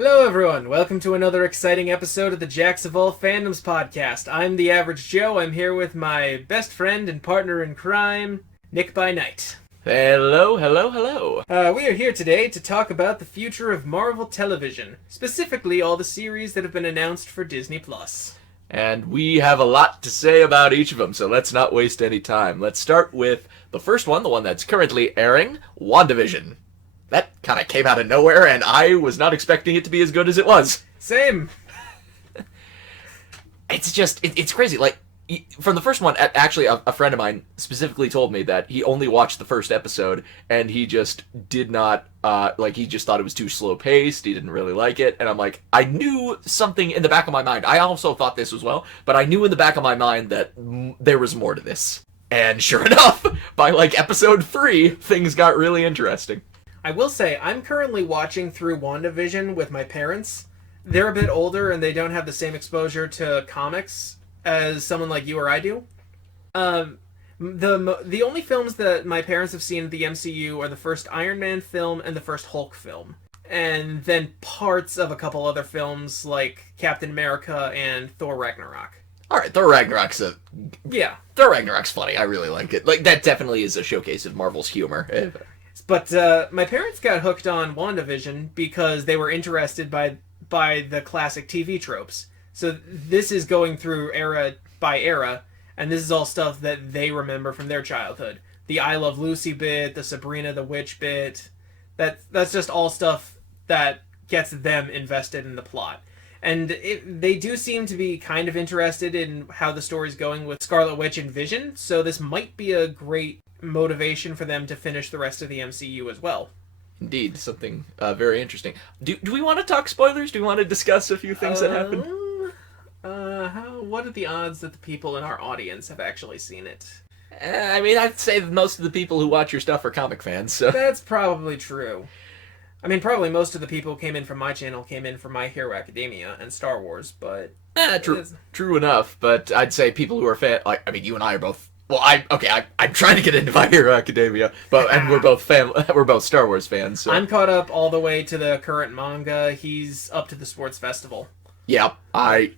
Hello everyone, welcome to another exciting episode of the Jacks of All Fandoms podcast. I'm the Average Joe, I'm here with my best friend and partner in crime, Nick by Night. Hello. We are here today to talk about the future of Marvel television, specifically all the series that have been announced for Disney+. And we have a lot to say about each of them, so let's not waste any time. Let's start with the first one, the one that's currently airing, WandaVision. That kind of came out of nowhere, and I was not expecting it to be as good as it was. Same. It's crazy. Like, from the first one, actually, a friend of mine specifically told me that he only watched the first episode, and he just did not, he just thought it was too slow-paced, he didn't really like it, and I'm like, I knew something in the back of my mind. I also thought this as well, but I knew in the back of my mind that there was more to this. And sure enough, by, episode 3, things got really interesting. I will say, I'm currently watching through WandaVision with my parents. They're a bit older, and they don't have the same exposure to comics as someone like you or I do. The only films that my parents have seen at the MCU are the first Iron Man film and the first Hulk film. And then parts of a couple other films like Captain America and Thor Ragnarok. Alright, Thor Ragnarok's Thor Ragnarok's funny, I really like it. That definitely is a showcase of Marvel's humor. But my parents got hooked on WandaVision because they were interested by the classic TV tropes. So this is going through era by era, and this is all stuff that they remember from their childhood. The I Love Lucy bit, the Sabrina the Witch bit, that's just all stuff that gets them invested in the plot. And they do seem to be kind of interested in how the story's going with Scarlet Witch and Vision, so this might be a great motivation for them to finish the rest of the MCU as well. Indeed, something very interesting. Do we want to talk spoilers? Do we want to discuss a few things that happened? What are the odds that the people in our audience have actually seen it? I'd say that most of the people who watch your stuff are comic fans, so... That's probably true. Probably most of the people who came in from my channel came in from My Hero Academia and Star Wars, but... True enough, but I'd say people who are you and I are both... Well, I'm trying to get into My Hero Academia, and we're both Star Wars fans. So. I'm caught up all the way to the current manga. He's up to the sports festival. Yeah, I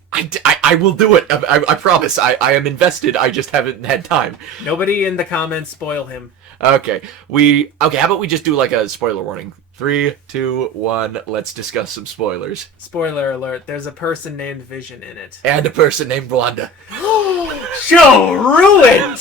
will do it. I promise. I am invested. I just haven't had time. Nobody in the comments spoil him. Okay, how about we just do a spoiler warning? 3, 2, 1, let's discuss some spoilers. Spoiler alert, there's a person named Vision in it. And a person named Wanda. Show ruined!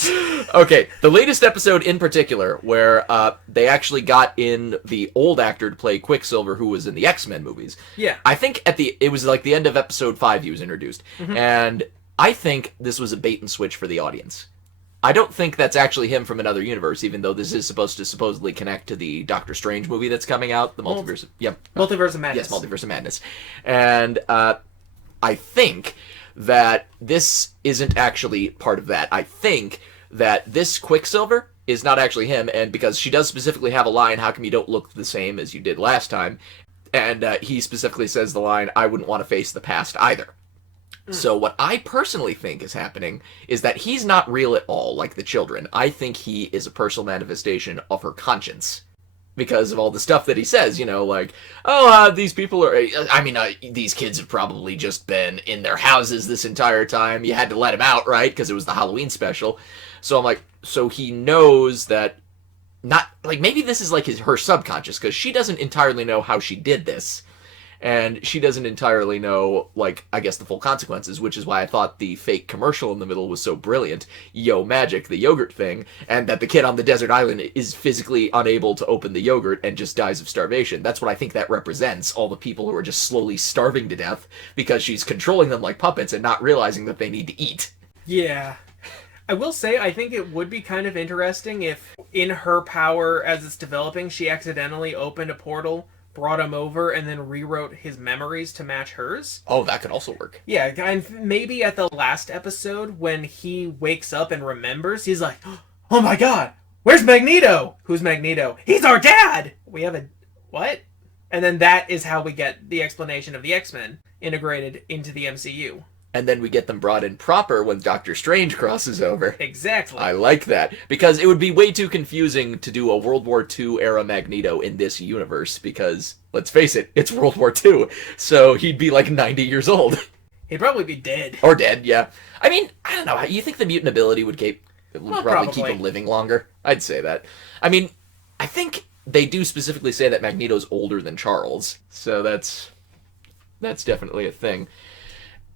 Okay, the latest episode in particular, where they actually got in the old actor to play Quicksilver, who was in the X-Men movies. Yeah. I think it was the end of episode 5 he was introduced. Mm-hmm. And I think this was a bait and switch for the audience. I don't think that's actually him from another universe, even though this is supposed to supposedly connect to the Doctor Strange movie that's coming out, the Multiverse... Multiverse of Madness. Yes, Multiverse of Madness. And I think that this isn't actually part of that. I think that this Quicksilver is not actually him, and because she does specifically have a line, how come you don't look the same as you did last time? And he specifically says the line, I wouldn't want to face the past either. So what I personally think is happening is that he's not real at all, like the children. I think he is a personal manifestation of her conscience. Because of all the stuff that he says, these people are... these kids have probably just been in their houses this entire time. You had to let him out, right? Because it was the Halloween special. So I'm like, so he knows that... maybe this is her subconscious, because she doesn't entirely know how she did this. And she doesn't entirely know, I guess the full consequences, which is why I thought the fake commercial in the middle was so brilliant. Yo Magic, the yogurt thing, and that the kid on the desert island is physically unable to open the yogurt and just dies of starvation. That's what I think that represents, all the people who are just slowly starving to death because she's controlling them like puppets and not realizing that they need to eat. Yeah. I will say, I think it would be kind of interesting if, in her power as it's developing, she accidentally opened a portal, brought him over, and then rewrote his memories to match hers. Oh, that could also work. Yeah, and maybe at the last episode, when he wakes up and remembers, he's like, oh my god, where's Magneto? Who's Magneto? He's our dad! We have a... what? And then that is how we get the explanation of the X-Men integrated into the MCU. and then we get them brought in proper when Doctor Strange crosses over. Exactly. I like that, because it would be way too confusing to do a World War II era Magneto in this universe, because, let's face it, it's World War II, so he'd be like 90 years old. He'd probably be dead. Or dead, yeah. I mean, I don't know, you think the mutant ability would probably keep him living longer? I'd say that. I mean, I think they do specifically say that Magneto's older than Charles, so that's definitely a thing.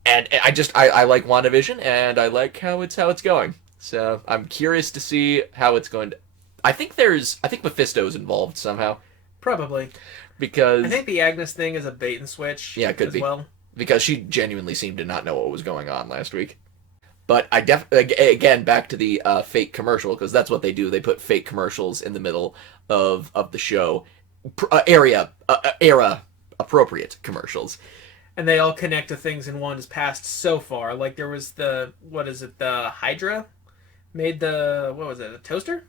And I like WandaVision, and I like how it's going. So I'm curious to see how it's going to. I think Mephisto's involved somehow. Probably. Because I think the Agnes thing is a bait and switch. Yeah, it could be. Well. Because she genuinely seemed to not know what was going on last week. But I again, back to the fake commercial, because that's what they do. They put fake commercials in the middle of the show. Era appropriate commercials. And they all connect to things in Wanda's past so far. Like there was the Hydra made a toaster?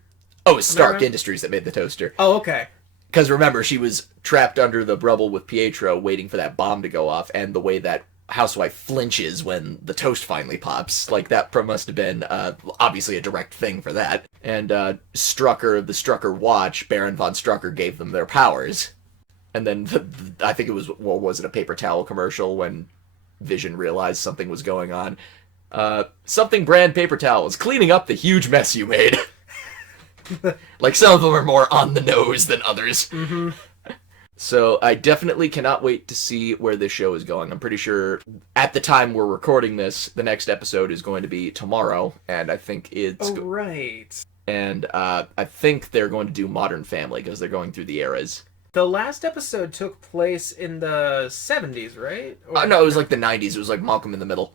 Oh, it was Stark Industries that made the toaster. Oh, okay. Because remember, she was trapped under the rubble with Pietro waiting for that bomb to go off, and the way that housewife flinches when the toast finally pops, like that must have been obviously a direct thing for that. And the Strucker watch, Baron von Strucker gave them their powers. And then I think it was it a paper towel commercial when Vision realized something was going on? Something brand paper towels, cleaning up the huge mess you made. Like some of them are more on the nose than others. Mm-hmm. So I definitely cannot wait to see where this show is going. I'm pretty sure at the time we're recording this, the next episode is going to be tomorrow, and I think it's... Oh, right. And I think they're going to do Modern Family, because they're going through the eras. The last episode took place in the 70s, right? No, it was like the 90s. It was like Malcolm in the Middle.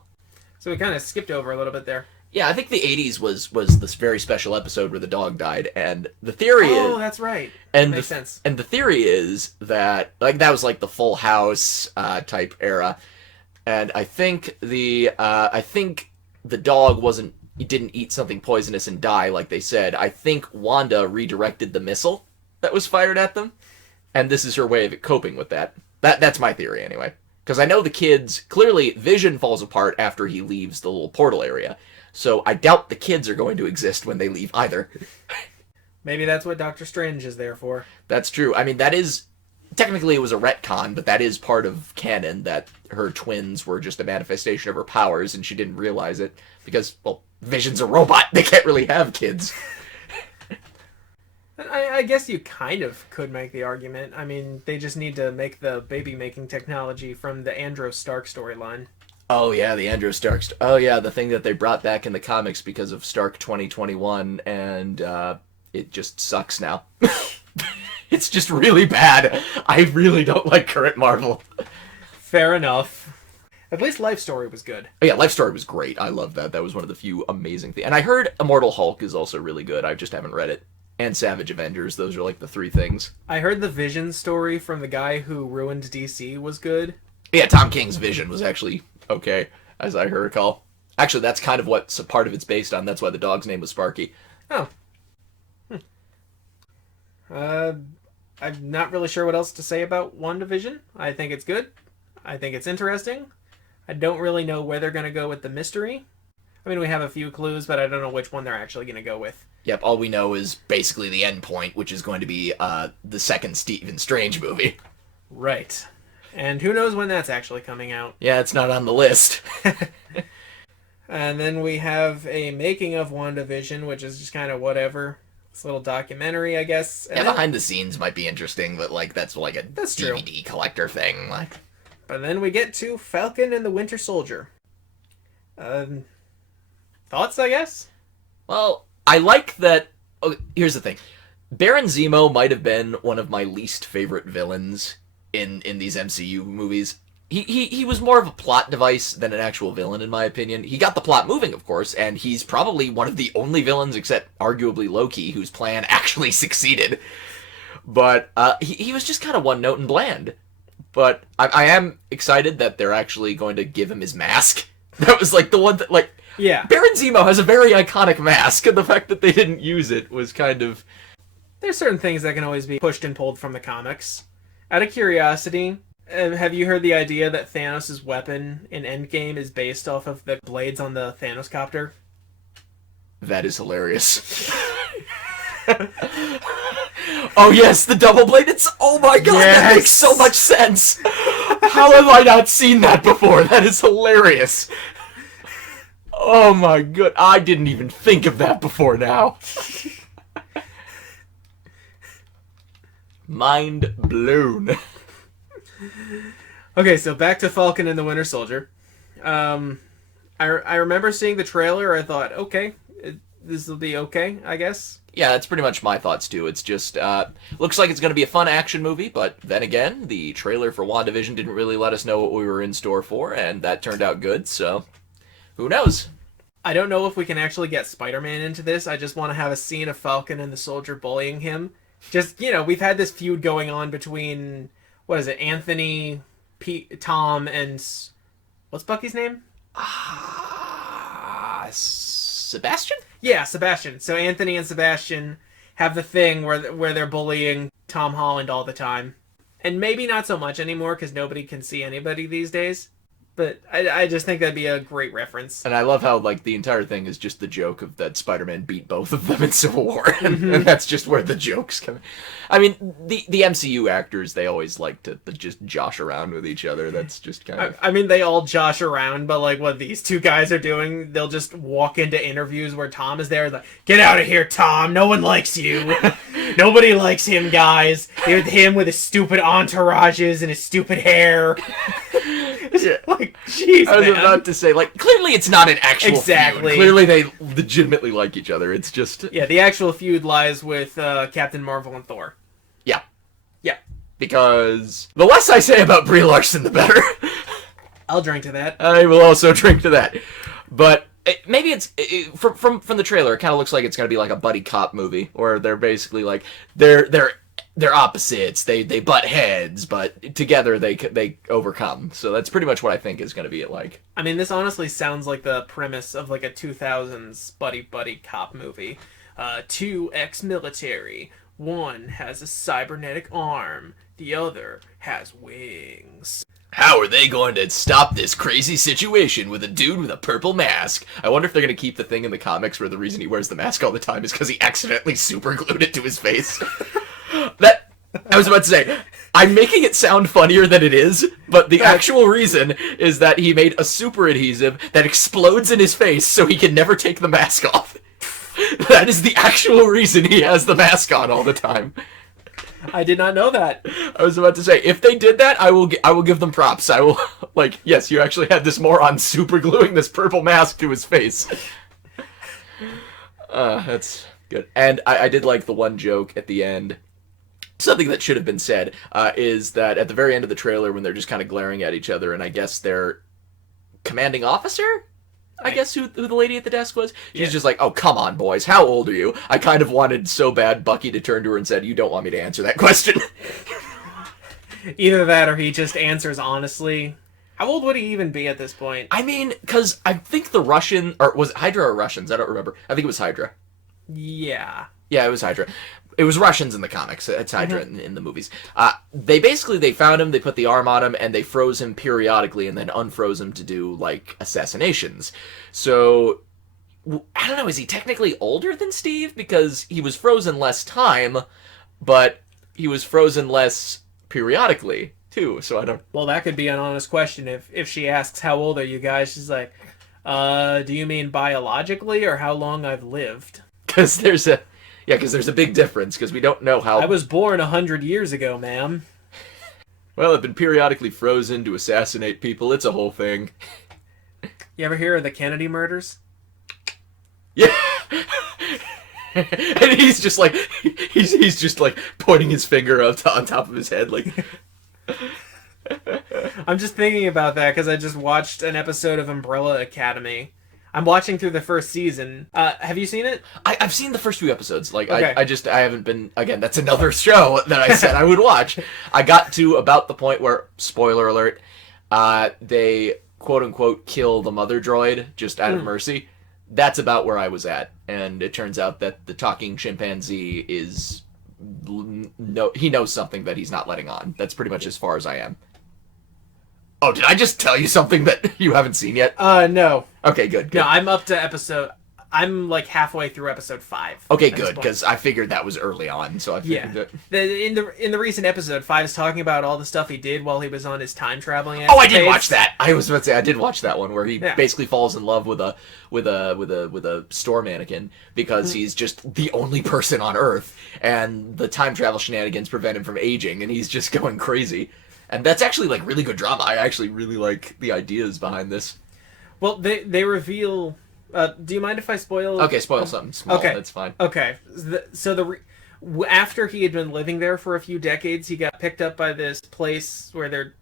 So we kind of skipped over a little bit there. Yeah, I think the 80s was this very special episode where the dog died, and the theory is... Oh, that's right. And makes sense. And the theory is that, like, that was like the Full House type era, and I think the dog didn't eat something poisonous and die like they said. I think Wanda redirected the missile that was fired at them. And this is her way of coping with that. That's my theory, anyway. Because I know the kids... Clearly, Vision falls apart after he leaves the little portal area. So I doubt the kids are going to exist when they leave either. Maybe that's what Doctor Strange is there for. That's true. I mean, that is... Technically, it was a retcon, but that is part of canon, that her twins were just a manifestation of her powers, and she didn't realize it. Because, well, Vision's a robot. They can't really have kids. I guess you kind of could make the argument. I mean, they just need to make the baby-making technology from the Andros Stark storyline. Oh, yeah, the Andros Stark... Oh, yeah, the thing that they brought back in the comics because of Stark 2021, and it just sucks now. It's just really bad. I really don't like current Marvel. Fair enough. At least Life Story was good. Oh, yeah, Life Story was great. I love that. That was one of the few amazing things. And I heard Immortal Hulk is also really good. I just haven't read it. And Savage Avengers. Those are like the three things. I heard the Vision story from the guy who ruined DC was good. Yeah, Tom King's Vision was actually okay, as I recall. Actually, that's kind of what part of it's based on. That's why the dog's name was Sparky. Oh. I'm not really sure what else to say about WandaVision. I think it's good. I think it's interesting. I don't really know where they're going to go with the mystery. I mean, we have a few clues, but I don't know which one they're actually going to go with. Yep, all we know is basically the end point, which is going to be the second Stephen Strange movie. Right. And who knows when that's actually coming out. Yeah, it's not on the list. And then we have a making of WandaVision, which is just kind of whatever. This little documentary, I guess. And yeah, behind the scenes might be interesting, but like that's like a DVD collector thing. Like. But then we get to Falcon and the Winter Soldier. Thoughts, I guess? Well, I like that... Oh, here's the thing. Baron Zemo might have been one of my least favorite villains in these MCU movies. He was more of a plot device than an actual villain, in my opinion. He got the plot moving, of course, and he's probably one of the only villains, except arguably Loki, whose plan actually succeeded. But he was just kind of one note and bland. But I am excited that they're actually going to give him his mask. That was like the one that, like... Yeah. Baron Zemo has a very iconic mask, and the fact that they didn't use it was kind of... There's certain things that can always be pushed and pulled from the comics. Out of curiosity, Have you heard the idea that Thanos' weapon in Endgame is based off of the blades on the Thanos copter? That is hilarious. Oh yes, the double bladed. Oh my god, yes! That makes so much sense. How have I not seen that before? That is hilarious. Oh my god, I didn't even think of that before now. Mind blown. Okay, so back to Falcon and the Winter Soldier. I remember seeing the trailer. I thought, okay, this will be okay, I guess. Yeah, that's pretty much my thoughts too. It's just looks like it's going to be a fun action movie, but then again, the trailer for WandaVision didn't really let us know what we were in store for, and that turned out good. So, who knows? I don't know if we can actually get Spider-Man into this. I just want to have a scene of Falcon and the Soldier bullying him. Just, we've had this feud going on between, what is it, Anthony, Tom, and what's Bucky's name? Sebastian? Yeah, Sebastian. So Anthony and Sebastian have the thing where they're bullying Tom Holland all the time. And maybe not so much anymore because nobody can see anybody these days. But I just think that'd be a great reference. And I love how, the entire thing is just the joke of that Spider-Man beat both of them in Civil War. And that's just where the jokes come. I mean, the MCU actors, they always like to just josh around with each other. That's just kind of... I mean, they all josh around, but, what these two guys are doing, they'll just walk into interviews where Tom is there, get out of here, Tom! No one likes you! Nobody likes him, guys! Him with his stupid entourages and his stupid hair. Jeez, I was man. about to say, clearly it's not an actual exactly. feud. Clearly they legitimately like each other. It's just... Yeah, the actual feud lies with Captain Marvel and Thor. Yeah. Yeah. Because the less I say about Brie Larson, the better. I'll drink to that. I will also drink to that. But maybe it's... From the trailer, it kind of looks like it's going to be like a buddy cop movie, where they're basically they're opposites. They butt heads, but together they overcome. So that's pretty much what I think is going to be it like. I mean, this honestly sounds like the premise of a 2000s buddy cop movie. Two ex-military. One has a cybernetic arm. The other has wings. How are they going to stop this crazy situation with a dude with a purple mask? I wonder if they're going to keep the thing in the comics where the reason he wears the mask all the time is because he accidentally super glued it to his face. That I was about to say, I'm making it sound funnier than it is, but the actual reason is that he made a super adhesive that explodes in his face so he can never take the mask off. That is the actual reason he has the mask on all the time. I did not know that. I was about to say, if they did that, I will give them props. I will, yes, you actually had this moron super gluing this purple mask to his face. That's good. And I did like the one joke at the end. Something that should have been said is that at the very end of the trailer, when they're just kind of glaring at each other, and I guess their commanding officer, I guess who the lady at the desk was, she's just like, oh, come on, boys, how old are you? I kind of wanted so bad Bucky to turn to her and said, you don't want me to answer that question. Either that or he just answers honestly. How old would he even be at this point? I mean, because I think the Russian, or was it Hydra or Russians? I don't remember. I think it was Hydra. Yeah. Yeah, it was Hydra. It was Russians in the comics. It's Hydra in the movies. They found him, they put the arm on him, and they froze him periodically and then unfroze him to do, assassinations. So, I don't know, is he technically older than Steve? Because he was frozen less time, but he was frozen less periodically, too. So I don't... Well, that could be an honest question. If she asks, how old are you guys? She's like, do you mean biologically or how long I've lived? Because there's a... Yeah, because there's a big difference, because we don't know how... I was born 100 years ago, ma'am. Well, I've been periodically frozen to assassinate people. It's a whole thing. You ever hear of the Kennedy murders? Yeah. And he's just he's just pointing his finger up on top of his head, I'm just thinking about that because I just watched an episode of Umbrella Academy. I'm watching through the first season. Have you seen it? I've seen the first few episodes. Okay. I haven't been... Again, that's another show that I said I would watch. I got to about the point where, spoiler alert, they quote-unquote kill the mother droid just out of mercy. That's about where I was at. And it turns out that the talking chimpanzee is... he knows something that he's not letting on. That's pretty much as far as I am. Oh, did I just tell you something that you haven't seen yet? No. Okay, good. No, I'm like halfway through episode 5. Okay, good, because I figured that was early on, so I figured that... In the recent episode, 5 is talking about all the stuff he did while he was on his time traveling. Oh, I did watch that. I was about to say I did watch that one where he Yeah. basically falls in love with a store mannequin because he's just the only person on Earth, and the time travel shenanigans prevent him from aging, and he's just going crazy. And that's actually like really good drama. I actually really like the ideas behind this. Well, they reveal. Do you mind if I spoil? Okay, spoil something small. Okay, That's fine. Okay, after he had been living there for a few decades, he got picked up by this place where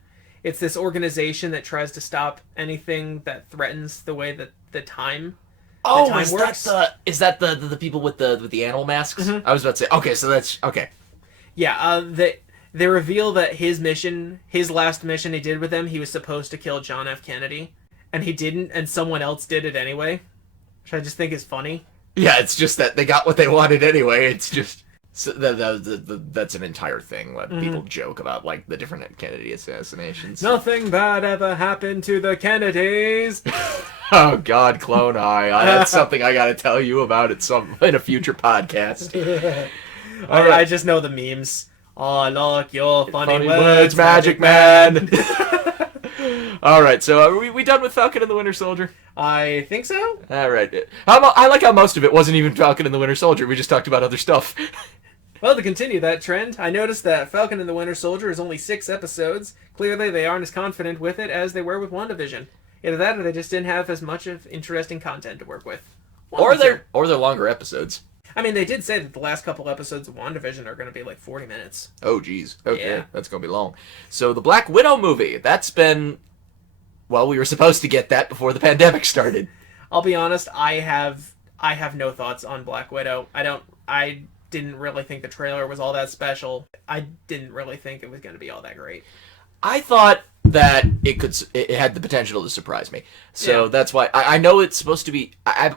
it's this organization that tries to stop anything that threatens the way that the time. Oh, time is works. that the people with the animal masks? Mm-hmm. I was about to say. Okay, so that's okay. Yeah. They reveal that his last mission he did with them, he was supposed to kill John F. Kennedy, and he didn't, and someone else did it anyway. Which I just think is funny. Yeah, it's just that they got what they wanted anyway. It's just that's an entire thing that people joke about, like the different Kennedy assassinations. Nothing bad ever happened to the Kennedys. Oh God, Clone Eye. That's something I gotta tell you about in a future podcast. I just know the memes. Oh, look, your funny words, Magic Man. All right, so are we done with Falcon and the Winter Soldier? I think so. All right. I like how most of it wasn't even Falcon and the Winter Soldier. We just talked about other stuff. Well, to continue that trend, I noticed that Falcon and the Winter Soldier is only 6 episodes. Clearly, they aren't as confident with it as they were with WandaVision. Either that, or they just didn't have as much of interesting content to work with. Or they're longer episodes. I mean, they did say that the last couple episodes of WandaVision are going to be like 40 minutes. Oh, geez. Okay, Yeah. That's going to be long. So the Black Widow movie, that's been... Well, we were supposed to get that before the pandemic started. I'll be honest, I have no thoughts on Black Widow. I didn't really think the trailer was all that special. I didn't really think it was going to be all that great. I thought that it had the potential to surprise me. So Yeah. that's why I know it's supposed to be...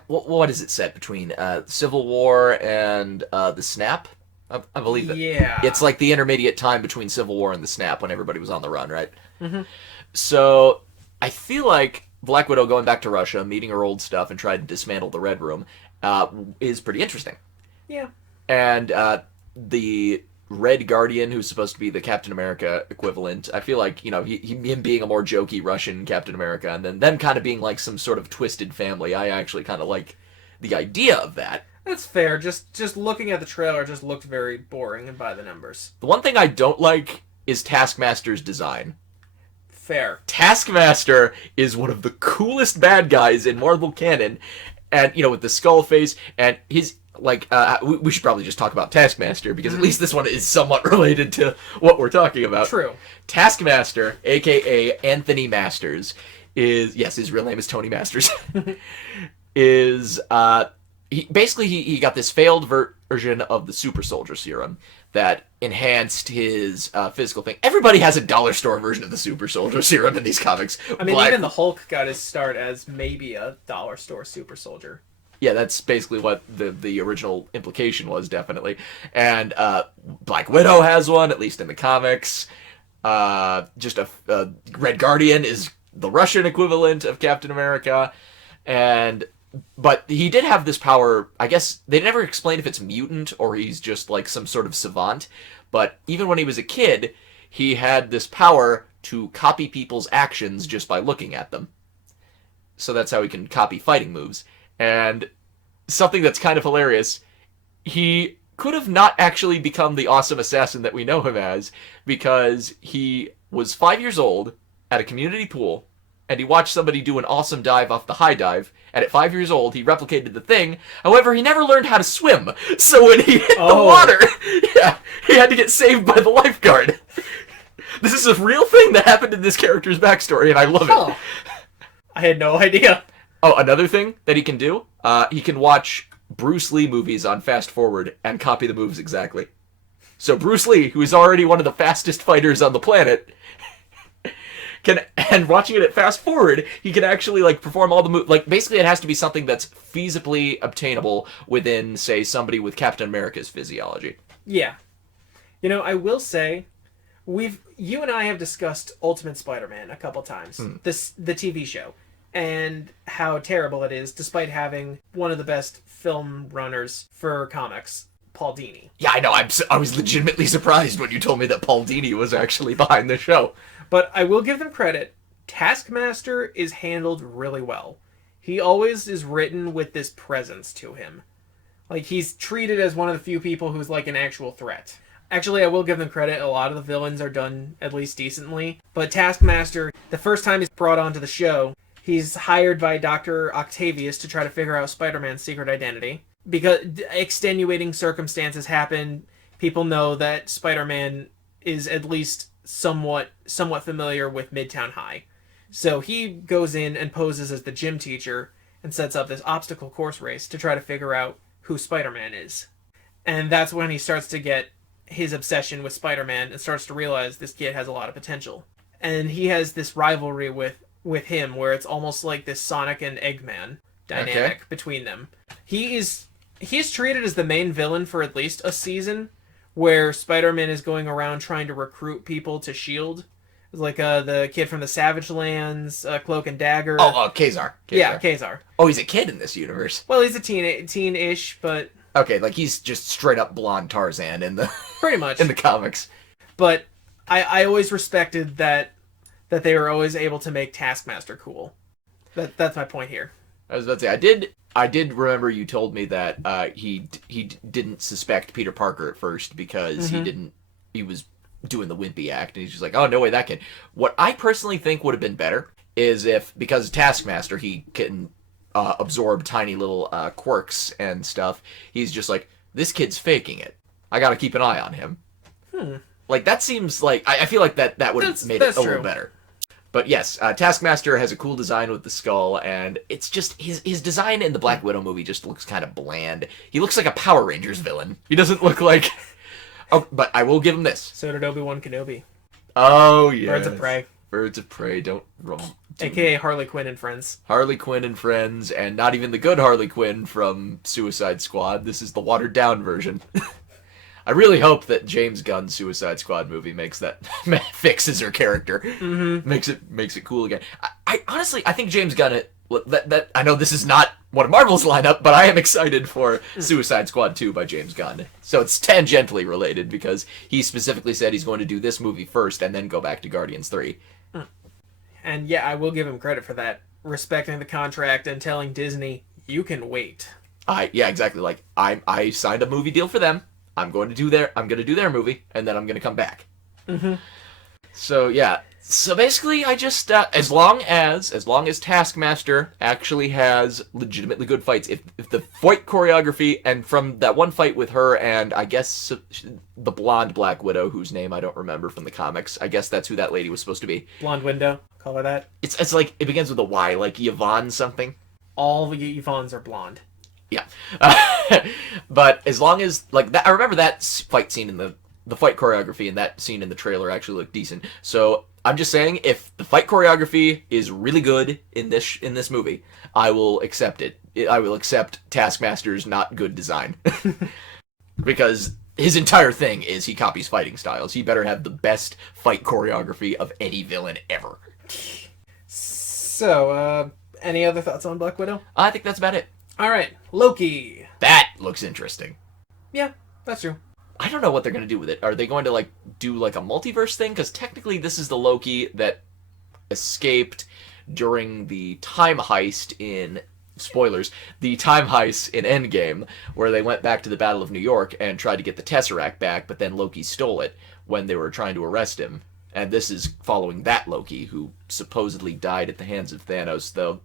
what is it set between? Civil War and the Snap? I believe that. Yeah. It's like the intermediate time between Civil War and the Snap when everybody was on the run, right? Mm-hmm. So I feel like Black Widow going back to Russia, meeting her old stuff, and trying to dismantle the Red Room is pretty interesting. Yeah. And the Red Guardian, who's supposed to be the Captain America equivalent, I feel like, him being a more jokey Russian Captain America, and then them kind of being like some sort of twisted family, I actually kind of like the idea of that. That's fair. Just looking at the trailer just looked very boring and by the numbers. The one thing I don't like is Taskmaster's design. Fair. Taskmaster is one of the coolest bad guys in Marvel canon, and with the skull face, and his we should probably just talk about Taskmaster because at least this one is somewhat related to what we're talking about. True. Taskmaster, aka Anthony Masters, his real name is Tony Masters, is he got this failed version of the super soldier serum that enhanced his physical thing. Everybody has a dollar store version of the super soldier serum in these comics. I mean, even the Hulk got his start as maybe a dollar store super soldier. Yeah, that's basically what the original implication was, definitely. And Black Widow has one, at least in the comics. Just a Red Guardian is the Russian equivalent of Captain America. But he did have this power. I guess they never explain if it's mutant or he's just like some sort of savant. But even when he was a kid, he had this power to copy people's actions just by looking at them. So that's how he can copy fighting moves. And something that's kind of hilarious, he could have not actually become the awesome assassin that we know him as, because he was 5 years old at a community pool, and he watched somebody do an awesome dive off the high dive, and at 5 years old, he replicated the thing. However, he never learned how to swim, so when he hit the water, he had to get saved by the lifeguard. This is a real thing that happened in this character's backstory, and I love it. I had no idea. Oh, another thing that he can do, he can watch Bruce Lee movies on fast forward and copy the moves exactly. So Bruce Lee, who is already one of the fastest fighters on the planet, and watching it at fast forward, he can actually perform all the moves. Basically it has to be something that's feasibly obtainable within, say, somebody with Captain America's physiology. Yeah. I will say, You and I have discussed Ultimate Spider-Man a couple times. The TV show, and how terrible it is, despite having one of the best film runners for comics, Paul Dini. Yeah, I know. I was legitimately surprised when you told me that Paul Dini was actually behind the show. But I will give them credit. Taskmaster is handled really well. He always is written with this presence to him. Like, he's treated as one of the few people who's like an actual threat. Actually, I will give them credit. A lot of the villains are done at least decently. But Taskmaster, the first time he's brought onto the show, he's hired by Dr. Octavius to try to figure out Spider-Man's secret identity. Because extenuating circumstances happen, people know that Spider-Man is at least somewhat familiar with Midtown High. So he goes in and poses as the gym teacher and sets up this obstacle course race to try to figure out who Spider-Man is. And that's when he starts to get his obsession with Spider-Man and starts to realize this kid has a lot of potential. And he has this rivalry with him where it's almost like this Sonic and Eggman dynamic between them. He's treated as the main villain for at least a season, where Spider-Man is going around trying to recruit people to S.H.I.E.L.D. Like the kid from the Savage Lands, Cloak and Dagger. Kazar. Yeah, Kazar. Oh, he's a kid in this universe. Well, he's a teen-ish, but... Okay, like he's just straight up blonde Tarzan in the... Pretty much. in the comics. But I always respected that they were always able to make Taskmaster cool. That's my point here. I was about to say, I did remember you told me that he didn't suspect Peter Parker at first because he was doing the wimpy act, and he's just like, oh, no way, that kid. What I personally think would have been better is if, because Taskmaster, he can absorb tiny little quirks and stuff, he's just like, this kid's faking it. I gotta keep an eye on him. Like, that seems like, I feel like that would have made it a little better. But yes, Taskmaster has a cool design with the skull, and it's just, his design in the Black Widow movie just looks kind of bland. He looks like a Power Rangers villain. He doesn't look like... Oh, but I will give him this. So did Obi-Wan Kenobi. Oh, yeah. Birds of Prey. Birds of Prey, AKA Harley Quinn and Friends. Harley Quinn and Friends, and not even the good Harley Quinn from Suicide Squad. This is the watered-down version. I really hope that James Gunn's Suicide Squad movie fixes her character, makes it cool again. I honestly, I think James Gunn, that I know this is not one of Marvel's lineup, but I am excited for Suicide Squad 2 by James Gunn. So it's tangentially related because he specifically said he's going to do this movie first and then go back to Guardians 3. And yeah, I will give him credit for that, respecting the contract and telling Disney, you can wait. Yeah, exactly. Like I signed a movie deal for them. I'm going to do their movie, and then I'm going to come back. So yeah. So basically, I just as long as Taskmaster actually has legitimately good fights, if the fight choreography, and from that one fight with her and I guess the blonde Black Widow, whose name I don't remember from the comics, I guess that's who that lady was supposed to be. Blonde Window, call her that. It's like it begins with a Y, like Yvonne something. All the Yvonnes are blonde. Yeah, but as long as like that, I remember that fight scene in the fight choreography and that scene in the trailer actually looked decent. So I'm just saying, if the fight choreography is really good in this movie, I will accept it. I will accept Taskmaster's not good design. Because his entire thing is he copies fighting styles. He better have the best fight choreography of any villain ever. So, any other thoughts on Black Widow? I think that's about it. Alright, Loki. That looks interesting. Yeah, that's true. I don't know what they're going to do with it. Are they going to do a multiverse thing? Because technically this is the Loki that escaped during the time heist in... Spoilers. The time heist in Endgame, where they went back to the Battle of New York and tried to get the Tesseract back, but then Loki stole it when they were trying to arrest him. And this is following that Loki, who supposedly died at the hands of Thanos, though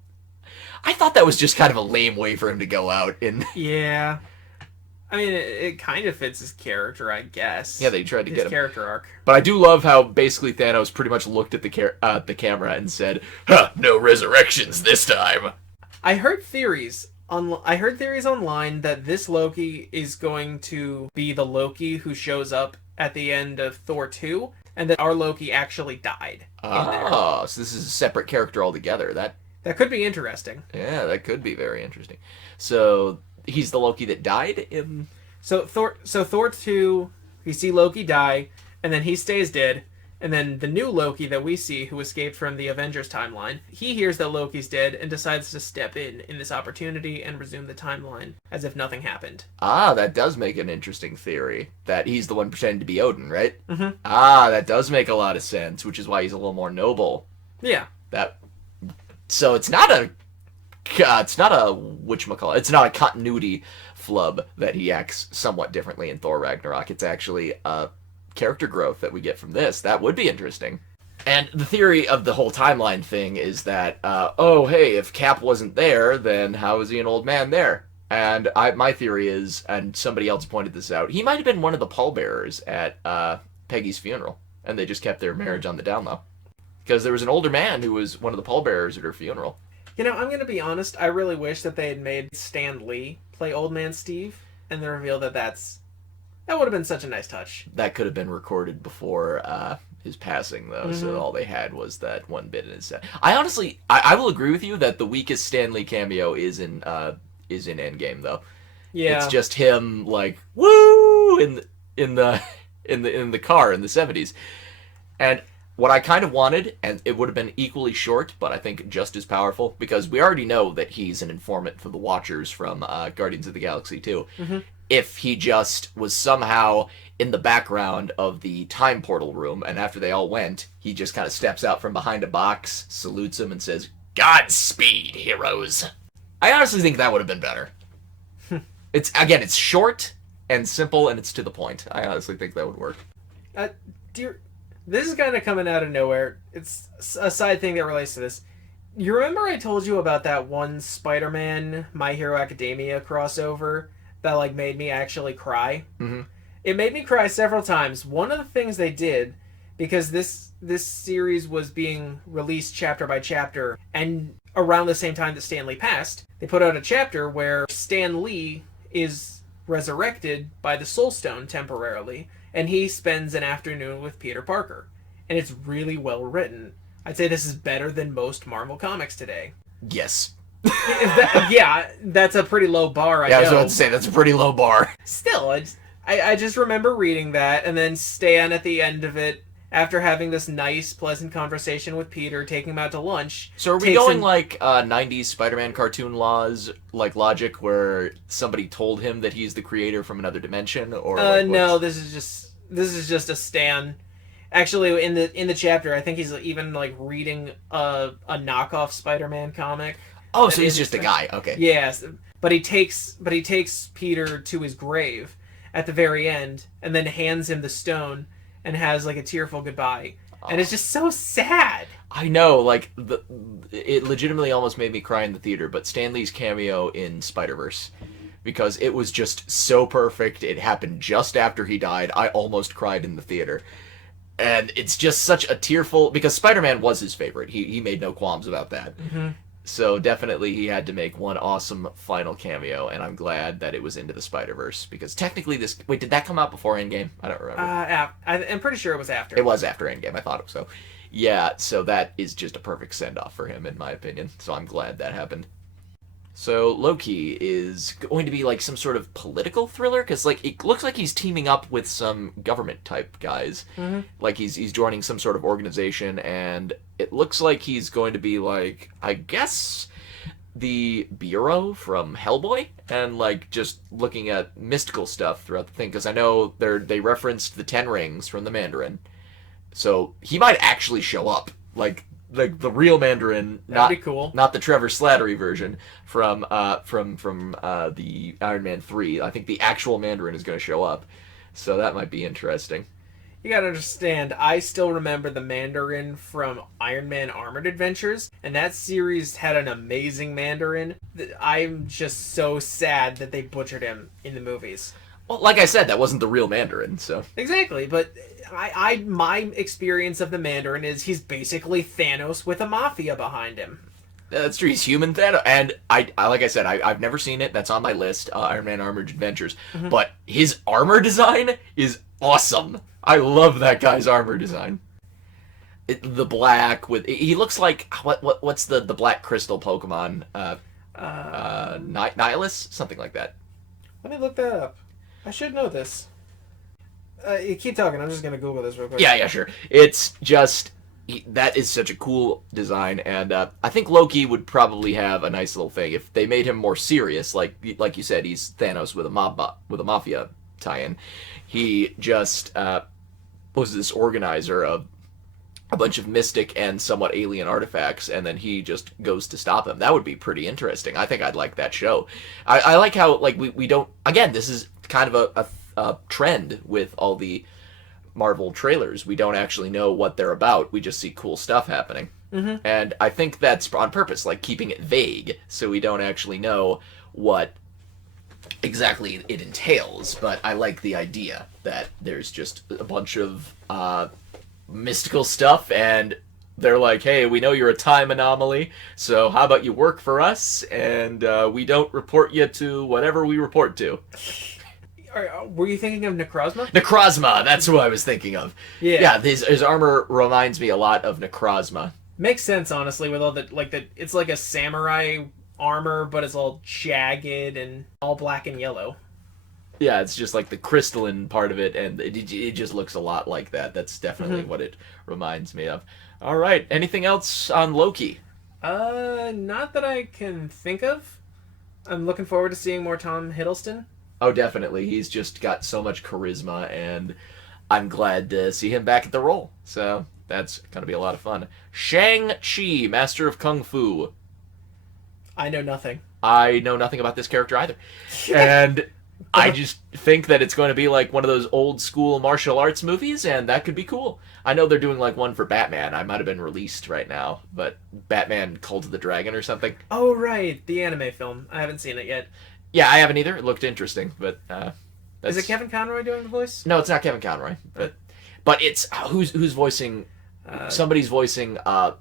I thought that was just kind of a lame way for him to go out. Yeah. I mean, it kind of fits his character, I guess. Yeah, they tried to get him. His character arc. But I do love how basically Thanos pretty much looked at the camera and said, "Huh, no resurrections this time." I heard theories online that this Loki is going to be the Loki who shows up at the end of Thor 2, and that our Loki actually died. Oh, so this is a separate character altogether. That could be interesting. Yeah, that could be very interesting. So he's the Loki that died in... So Thor 2, you see Loki die, and then he stays dead. And then the new Loki that we see, who escaped from the Avengers timeline, he hears that Loki's dead and decides to step in this opportunity and resume the timeline as if nothing happened. Ah, that does make an interesting theory. That he's the one pretending to be Odin, right? Mm-hmm. Ah, that does make a lot of sense, which is why he's a little more noble. Yeah. So it's not a whatchamacallit, it's not a continuity flub that he acts somewhat differently in Thor Ragnarok. It's actually a character growth that we get from this. That would be interesting. And the theory of the whole timeline thing is that, hey, if Cap wasn't there, then how is he an old man there? And my theory is, and somebody else pointed this out, he might have been one of the pallbearers at Peggy's funeral, and they just kept their marriage on the down low. Because there was an older man who was one of the pallbearers at her funeral. You know, I'm going to be honest, I really wish that they had made Stan Lee play Old Man Steve, and then reveal that that would have been such a nice touch. That could have been recorded before his passing, though, so all they had was that one bit in his set. I honestly, I will agree with you that the weakest Stan Lee cameo is in Endgame, though. Yeah. It's just him, like, woo, in the car in the 70s. And what I kind of wanted, and it would have been equally short, but I think just as powerful, because we already know that he's an informant for the Watchers from Guardians of the Galaxy 2. Mm-hmm. If he just was somehow in the background of the time portal room, and after they all went, he just kind of steps out from behind a box, salutes him, and says, "Godspeed, heroes." I honestly think that would have been better. It's short and simple, and it's to the point. I honestly think that would work. This is kind of coming out of nowhere. It's a side thing that relates to this. You remember I told you about that one Spider-Man My Hero Academia crossover that made me actually cry? Mm-hmm. It made me cry several times. One of the things they did, because this series was being released chapter by chapter, and around the same time that Stan Lee passed, they put out a chapter where Stan Lee is resurrected by the Soul Stone temporarily, and he spends an afternoon with Peter Parker. And it's really well written. I'd say this is better than most Marvel comics today. Yes. That's a pretty low bar, I know. Yeah, I was about to say, that's a pretty low bar. Still, I just remember reading that, and then Stan at the end of it, after having this nice, pleasant conversation with Peter, taking him out to lunch. So are we going 90s Spider-Man cartoon laws, like logic, where somebody told him that he's the creator from another dimension, or? No, this is just a Stan. Actually, in the chapter, I think he's even reading a knockoff Spider-Man comic. Oh, so he's just a guy. Okay. Yes, but he takes Peter to his grave at the very end, and then hands him the stone, and has a tearful goodbye. And it's just so sad. I know, it legitimately almost made me cry in the theater, but Stan Lee's cameo in Spider-Verse, because it was just so perfect. It happened just after he died. I almost cried in the theater. And it's just such a tearful, because Spider-Man was his favorite. He made no qualms about that. Mm-hmm. So definitely he had to make one awesome final cameo, and I'm glad that it was Into the Spider-Verse, because technically wait, did that come out before Endgame? I don't remember. I'm pretty sure it was after. It was after Endgame, I thought so. Yeah, so that is just a perfect send-off for him, in my opinion, so I'm glad that happened. So Loki is going to be some sort of political thriller, because it looks like he's teaming up with some government-type guys. Mm-hmm. He's joining some sort of organization, and it looks like he's going to be I guess, the Bureau from Hellboy, and just looking at mystical stuff throughout the thing, because I know they referenced the 10 Rings from the Mandarin, so he might actually show up, the real Mandarin, That'd be cool. Not the Trevor Slattery version from the Iron Man 3. I think the actual Mandarin is going to show up, so that might be interesting. You gotta understand, I still remember the Mandarin from Iron Man Armored Adventures, and that series had an amazing Mandarin. I'm just so sad that they butchered him in the movies. Well, like I said, that wasn't the real Mandarin, so... Exactly, but my experience of the Mandarin is he's basically Thanos with a mafia behind him. That's true, he's human Thanos, and I like I said, I've never seen it, that's on my list, Iron Man Armored Adventures, but his armor design is awesome. I love that guy's armor design. The black with... He looks like... What's the black crystal Pokemon? Nihilus? Something like that. Let me look that up. I should know this. You keep talking. I'm just gonna Google this real quick. Yeah, sure. It's just that is such a cool design, and I think Loki would probably have a nice little thing if they made him more serious. Like you said, he's Thanos with a mafia tie-in. He just was this organizer of a bunch of mystic and somewhat alien artifacts, and then he just goes to stop them. That would be pretty interesting. I think I'd like that show. I like how like we don't. Again, this is kind of a trend with all the Marvel trailers. We don't actually know what they're about. We just see cool stuff happening. Mm-hmm. And I think that's on purpose, like keeping it vague, so we don't actually know what exactly it entails. But I like the idea that there's just a bunch of mystical stuff, and they're like, hey, we know you're a time anomaly, so how about you work for us, and we don't report you to whatever we report to. Were you thinking of Necrozma? Necrozma, that's who I was thinking of. Yeah, his armor reminds me a lot of Necrozma. Makes sense, honestly, with all it's like a samurai armor, but it's all jagged and all black and yellow. Yeah, it's just like the crystalline part of it, and it just looks a lot like that. That's definitely what it reminds me of. All right, anything else on Loki? Not that I can think of. I'm looking forward to seeing more Tom Hiddleston. Oh, definitely. He's just got so much charisma, and I'm glad to see him back at the role. So that's going to be a lot of fun. Shang-Chi, Master of Kung Fu. I know nothing. I know nothing about this character either. And I just think that it's going to be like one of those old school martial arts movies, and that could be cool. I know they're doing like one for Batman. I might have been released right now, but Batman Cult of the Dragon or something. Oh, right. The anime film. I haven't seen it yet. Yeah, I haven't either. It looked interesting, but is it Kevin Conroy doing the voice? No, it's not Kevin Conroy. But it's who's voicing? Somebody's voicing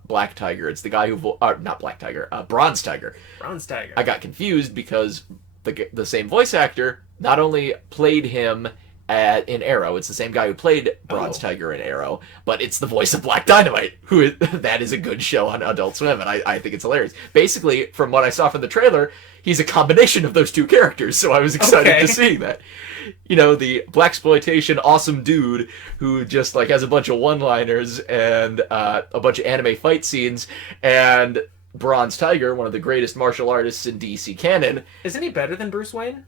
Black Tiger. It's the guy who not Black Tiger, Bronze Tiger. Bronze Tiger. I got confused because the same voice actor not only played him in Arrow, it's the same guy who played Bronze Tiger in Arrow, but it's the voice of Black Dynamite, that is a good show on Adult Swim, and I think it's hilarious. Basically, from what I saw from the trailer, he's a combination of those two characters, so I was excited to see that. You know, the blaxploitation awesome dude who just like has a bunch of one-liners and a bunch of anime fight scenes, and Bronze Tiger, one of the greatest martial artists in DC canon. Isn't he better than Bruce Wayne?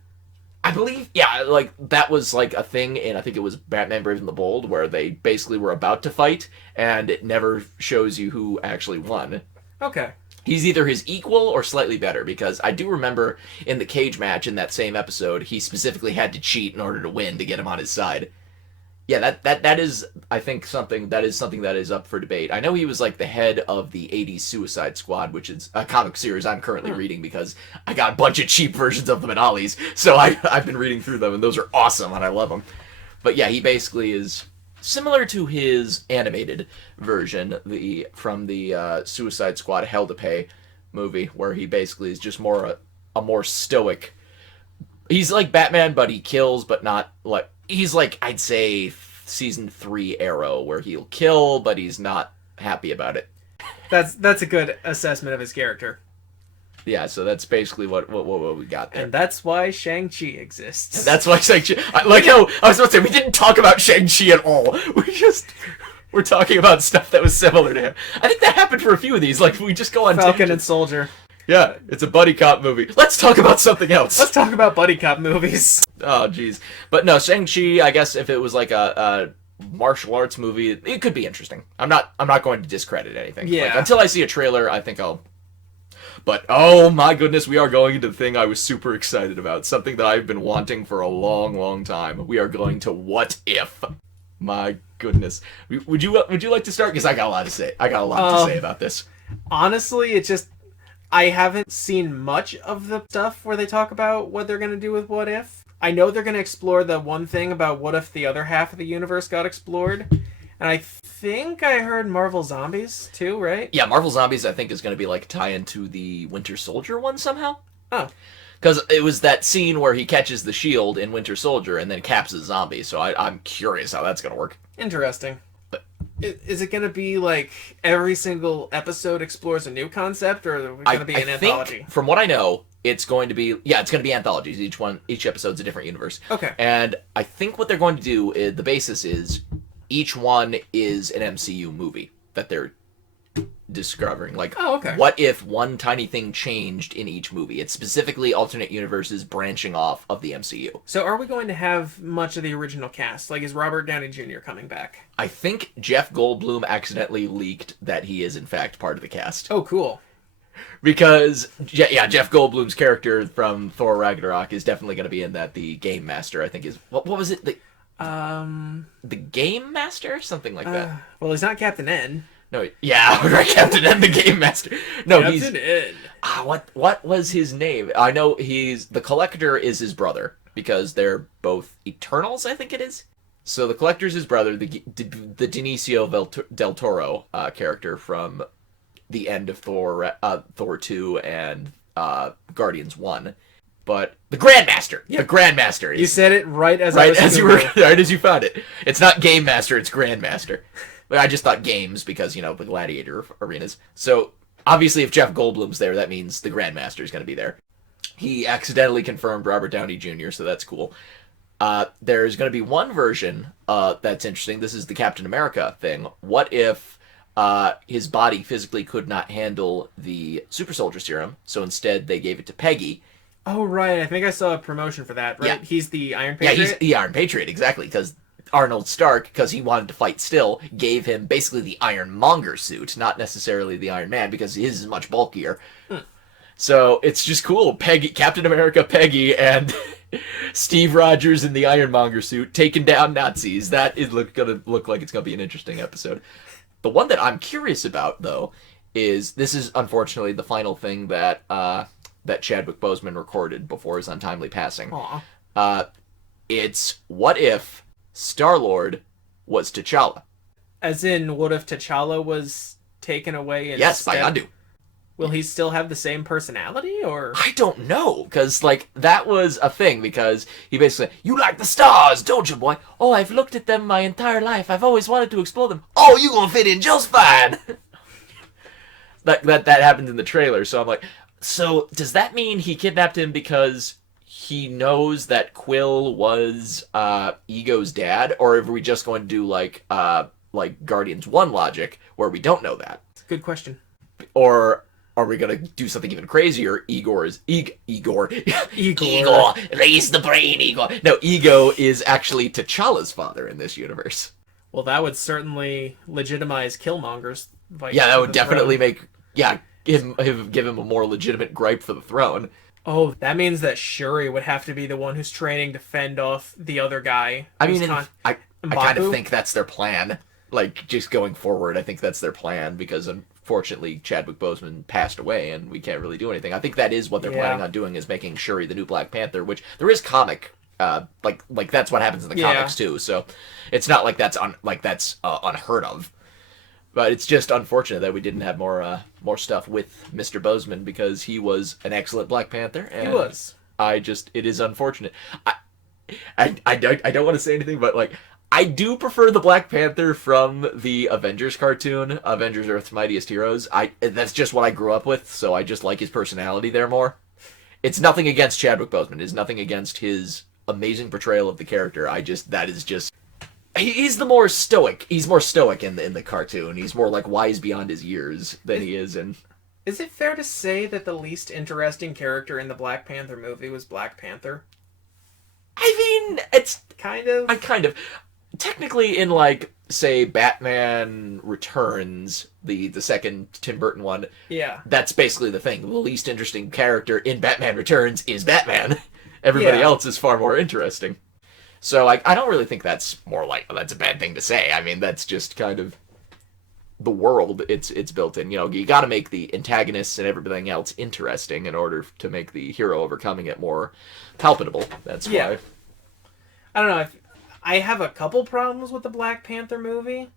I believe, yeah, like, that was, like, a thing in, I think it was Batman Brave and the Bold, where they basically were about to fight, and it never shows you who actually won. Okay. He's either his equal or slightly better, because I do remember in the cage match in that same episode, he specifically had to cheat in order to win to get him on his side. Yeah, that is, I think, something that is up for debate. I know he was like the head of the 80s Suicide Squad, which is a comic series I'm currently reading because I got a bunch of cheap versions of them at Ollie's, so I've been reading through them, and those are awesome, and I love them. But yeah, he basically is similar to his animated version, from the Suicide Squad Hell to Pay movie, where he basically is just more a more stoic. He's like Batman, but he kills, but not like. He's like, I'd say, season 3 Arrow, where he'll kill, but he's not happy about it. That's a good assessment of his character. Yeah, so that's basically what we got there. And that's why Shang-Chi exists. And that's why Shang-Chi... Like how, I was about to say, we didn't talk about Shang-Chi at all. We're talking about stuff that was similar to him. I think that happened for a few of these. Like, we just go on Falcon tangents. and Soldier. Yeah, it's a buddy cop movie. Let's talk about something else. Let's talk about buddy cop movies. Oh, jeez. But no, Shang-Chi, I guess if it was like a martial arts movie, it could be interesting. I'm not going to discredit anything. Yeah. Like, until I see a trailer, I think I'll... But, oh my goodness, we are going into the thing I was super excited about. Something that I've been wanting for a long, long time. We are going to What If. My goodness. Would you like to start? Because I got a lot to say. To say about this. Honestly, it's just... I haven't seen much of the stuff where they talk about what they're going to do with What If. I know they're going to explore the one thing about what if the other half of the universe got explored. And I think I heard Marvel Zombies, too, right? Yeah, Marvel Zombies, I think, is going to be like tie into the Winter Soldier one somehow. Oh. Because it was that scene where he catches the shield in Winter Soldier and then caps a zombie, so I'm curious how that's going to work. Interesting. Is it going to be like every single episode explores a new concept, or is it going to be an anthology? Think, from what I know, it's going to be it's going to be anthologies. Each episode's a different universe. Okay. And I think what they're going to do is the basis is each one is an MCU movie that they're discovering. Like, what if one tiny thing changed in each movie? It's specifically alternate universes branching off of the MCU. So are we going to have much of the original cast? Like, is Robert Downey Jr. coming back? I think Jeff Goldblum accidentally leaked that he is in fact part of the cast. Oh, cool. Because, Jeff Goldblum's character from Thor Ragnarok is definitely going to be in that. The Game Master, I think, is... What was it? The Game Master? Something like that. Well, he's not Captain N. No, yeah, right, Captain N, the Game Master. No, Captain N. What was his name? I know the Collector is his brother, because they're both Eternals, I think it is. So the Collector's his brother, the Benicio del Toro character from the end of Thor 2 and Guardians 1. But the Grandmaster! Yeah. The Grandmaster is... You said it right as right as you found it. It's not Game Master, it's Grandmaster. But I just thought games because, the gladiator arenas. So, obviously, if Jeff Goldblum's there, that means the Grandmaster is going to be there. He accidentally confirmed Robert Downey Jr., so that's cool. There's going to be one version that's interesting. This is the Captain America thing. What if his body physically could not handle the super soldier serum, so instead they gave it to Peggy? Oh, right. I think I saw a promotion for that, right? Yeah. He's the Iron Patriot? Yeah, he's the Iron Patriot, exactly, because... Arnold Stark, because he wanted to fight still, gave him basically the Ironmonger suit, not necessarily the Iron Man, because his is much bulkier. So it's just cool. Captain America, Peggy, and Steve Rogers in the Ironmonger suit taking down Nazis. That is going to look like it's going to be an interesting episode. The one that I'm curious about, though, is this is unfortunately the final thing that that Chadwick Boseman recorded before his untimely passing. It's what if Star-Lord was T'Challa. As in, what if T'Challa was taken away instead? Yes, by Yondu. Will he still have the same personality, or...? I don't know, because, that was a thing, because he basically, you like the stars, don't you, boy? Oh, I've looked at them my entire life. I've always wanted to explore them. Oh, you gonna fit in just fine! that happened in the trailer, so I'm like, so does that mean he kidnapped him because... he knows that Quill was Ego's dad, or are we just going to do like Guardians 1 logic, where we don't know that? Good question. Or are we going to do something even crazier? Igor, raise the brain, Igor. No, Ego is actually T'Challa's father in this universe. Well, that would certainly legitimize Killmonger's fight. Yeah, that would definitely give him a more legitimate gripe for the throne. Oh, that means that Shuri would have to be the one who's training to fend off the other guy. I mean, I kind of think that's their plan. Just going forward, I think that's their plan, because unfortunately Chadwick Boseman passed away and we can't really do anything. I think that is what they're planning on doing, is making Shuri the new Black Panther, which there is comic, that's what happens in the comics too, so it's not like that's unheard of. But it's just unfortunate that we didn't have more stuff with Mr. Boseman, because he was an excellent Black Panther. And he was. It is unfortunate. I don't want to say anything, but I do prefer the Black Panther from the Avengers cartoon, Avengers Earth's Mightiest Heroes. That's just what I grew up with, so I just like his personality there more. It's nothing against Chadwick Boseman. It's nothing against his amazing portrayal of the character. That is just... He's the more stoic. He's more stoic in the cartoon. He's more wise beyond his years than he is in... Is it fair to say that the least interesting character in the Black Panther movie was Black Panther? I mean, it's... Kind of? Kind of. Technically, in, say, Batman Returns, the second Tim Burton one, yeah, that's basically the thing. The least interesting character in Batman Returns is Batman. Everybody else is far more interesting. So I don't really think that's that's a bad thing to say. I mean, that's just kind of the world it's built in. You got to make the antagonists and everything else interesting in order to make the hero overcoming it more palpable. That's why. I don't know. I have a couple problems with the Black Panther movie.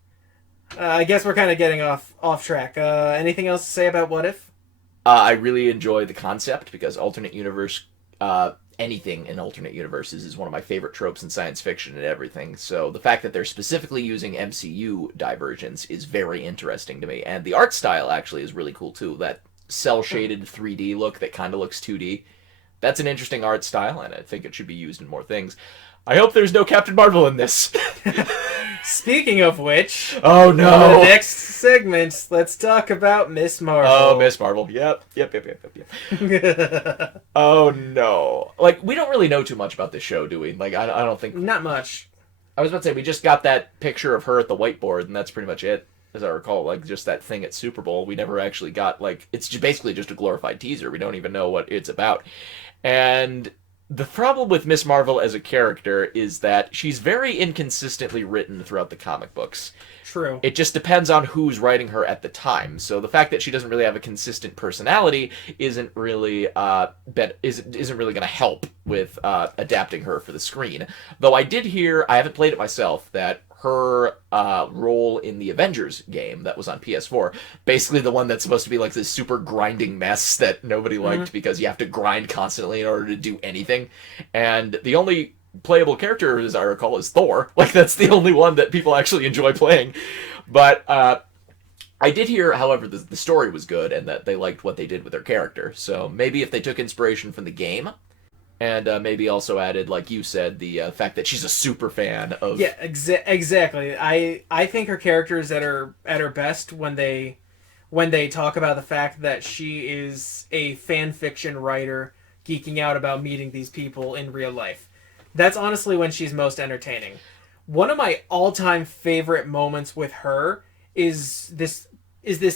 I guess we're kind of getting off track. Anything else to say about What If? I really enjoy the concept, because alternate universe anything in alternate universes is one of my favorite tropes in science fiction and everything. So the fact that they're specifically using MCU divergence is very interesting to me. And the art style actually is really cool too. That cel-shaded 3D look that kind of looks 2D. That's an interesting art style, and I think it should be used in more things. I hope there's no Captain Marvel in this. Speaking of which, oh no! the next segment, let's talk about Miss Marvel. Oh, Miss Marvel. Yep. Oh no! Like, we don't really know too much about this show, do we? Like, I don't think. Not much. I was about to say we just got that picture of her at the whiteboard, and that's pretty much it, as I recall. Like, just that thing at Super Bowl. We never actually got it's basically just a glorified teaser. We don't even know what it's about, and. The problem with Miss Marvel as a character is that she's very inconsistently written throughout the comic books. True. It just depends on who's writing her at the time. So the fact that she doesn't really have a consistent personality isn't really isn't really going to help with adapting her for the screen. Though I did hear, I haven't played it myself, that her role in the Avengers game that was on PS4, basically the one that's supposed to be like this super grinding mess that nobody liked because you have to grind constantly in order to do anything. And the only playable character, as I recall, is Thor. Like, that's the only one that people actually enjoy playing. But I did hear, however, the story was good and that they liked what they did with her character. So maybe if they took inspiration from the game, and maybe also added, like you said, the fact that she's a super fan of... Yeah, exactly. I think her character is at her best when they talk about the fact that she is a fan fiction writer geeking out about meeting these people in real life. That's honestly when she's most entertaining. One of my all-time favorite moments with her is this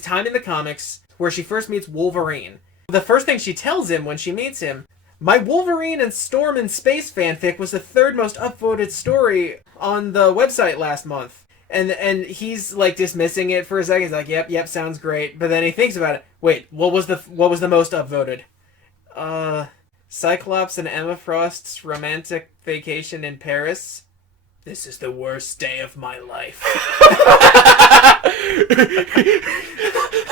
time in the comics where she first meets Wolverine. The first thing she tells him when she meets him, my Wolverine and Storm in Space fanfic was the third most upvoted story on the website last month. And he's like dismissing it for a second. He's like, yep, sounds great. But then he thinks about it. Wait, what was the most upvoted? Cyclops and Emma Frost's romantic vacation in Paris. This is the worst day of my life.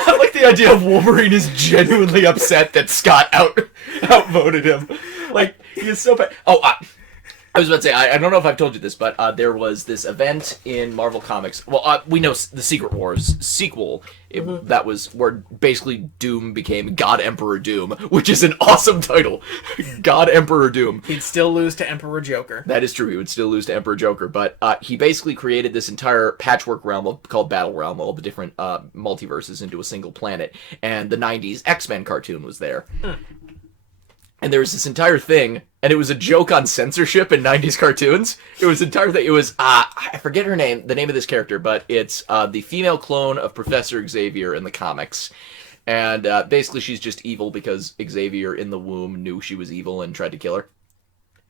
I like the idea of Wolverine is genuinely upset that Scott outvoted him. Like, he is so bad. Oh, I was about to say, I don't know if I've told you this, but there was this event in Marvel Comics. Well, we know the Secret Wars sequel. That was where basically Doom became God Emperor Doom, which is an awesome title. God Emperor Doom. He'd still lose to Emperor Joker. That is true. He would still lose to Emperor Joker. But he basically created this entire patchwork realm called Battle Realm, all the different multiverses into a single planet. And the 90s X-Men cartoon was there. And there was this entire thing, and it was a joke on censorship in 90s cartoons. It was entire thing. It was, I forget the name of this character, but it's the female clone of Professor Xavier in the comics. And basically she's just evil because Xavier in the womb knew she was evil and tried to kill her.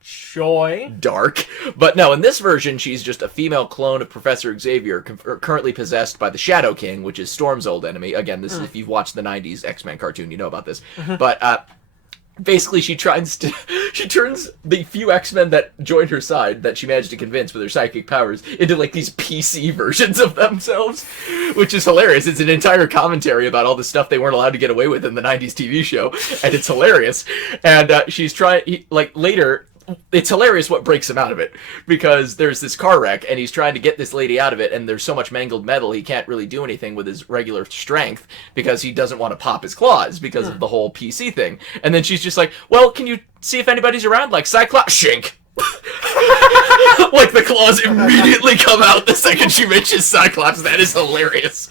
Joy. Dark. But no, in this version, she's just a female clone of Professor Xavier, currently possessed by the Shadow King, which is Storm's old enemy. Again, this is if you've watched the 90s X-Men cartoon, you know about this. But, basically, she turns the few X-Men that joined her side that she managed to convince with her psychic powers into like these PC versions of themselves, which is hilarious. It's an entire commentary about all the stuff they weren't allowed to get away with in the 90s TV show, and it's hilarious. And she's trying, later, it's hilarious what breaks him out of it, because there's this car wreck and he's trying to get this lady out of it, and there's so much mangled metal he can't really do anything with his regular strength because he doesn't want to pop his claws because of the whole PC thing. And then she's just like, well, can you see if anybody's around, like Cyclops? Shink. Like the claws immediately come out the second she mentions Cyclops. That is hilarious.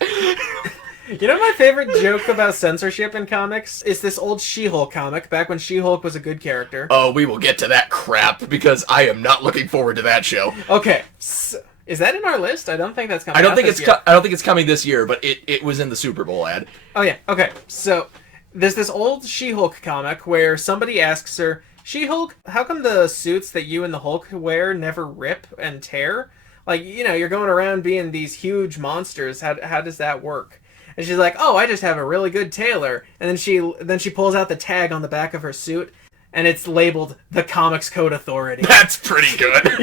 You know my favorite joke about censorship in comics? Is this old She-Hulk comic, back when She-Hulk was a good character. Oh, we will get to that crap, because I am not looking forward to that show. Okay, so, is that in our list? I don't think that's coming I don't think it's coming this year, but it was in the Super Bowl ad. Oh yeah, okay. So, there's this old She-Hulk comic where somebody asks her, She-Hulk, how come the suits that you and the Hulk wear never rip and tear? Like, you know, you're going around being these huge monsters. How does that work? And she's like, oh, I just have a really good tailor. And then she pulls out the tag on the back of her suit. and it's labeled the Comics Code Authority. That's pretty good. I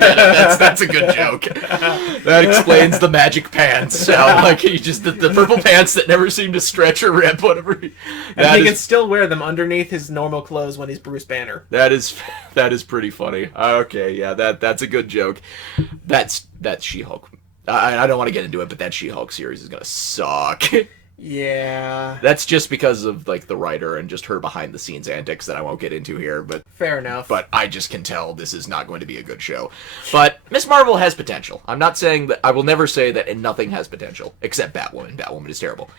get it. That's a good joke. That explains the magic pants. How, like, he just the purple pants that never seem to stretch or rip, whatever. And he can still wear them underneath his normal clothes when he's Bruce Banner. That is pretty funny. Okay, yeah, that's a good joke. That's She-Hulk. I don't want to get into it, but that She-Hulk series is gonna suck. Yeah. That's just because of, like, the writer and just her behind-the-scenes antics that I won't get into here, but... Fair enough. But I just can tell this is not going to be a good show. But Miss Marvel has potential. I'm not saying that... I will never say that nothing has potential, except Batwoman. Batwoman is terrible.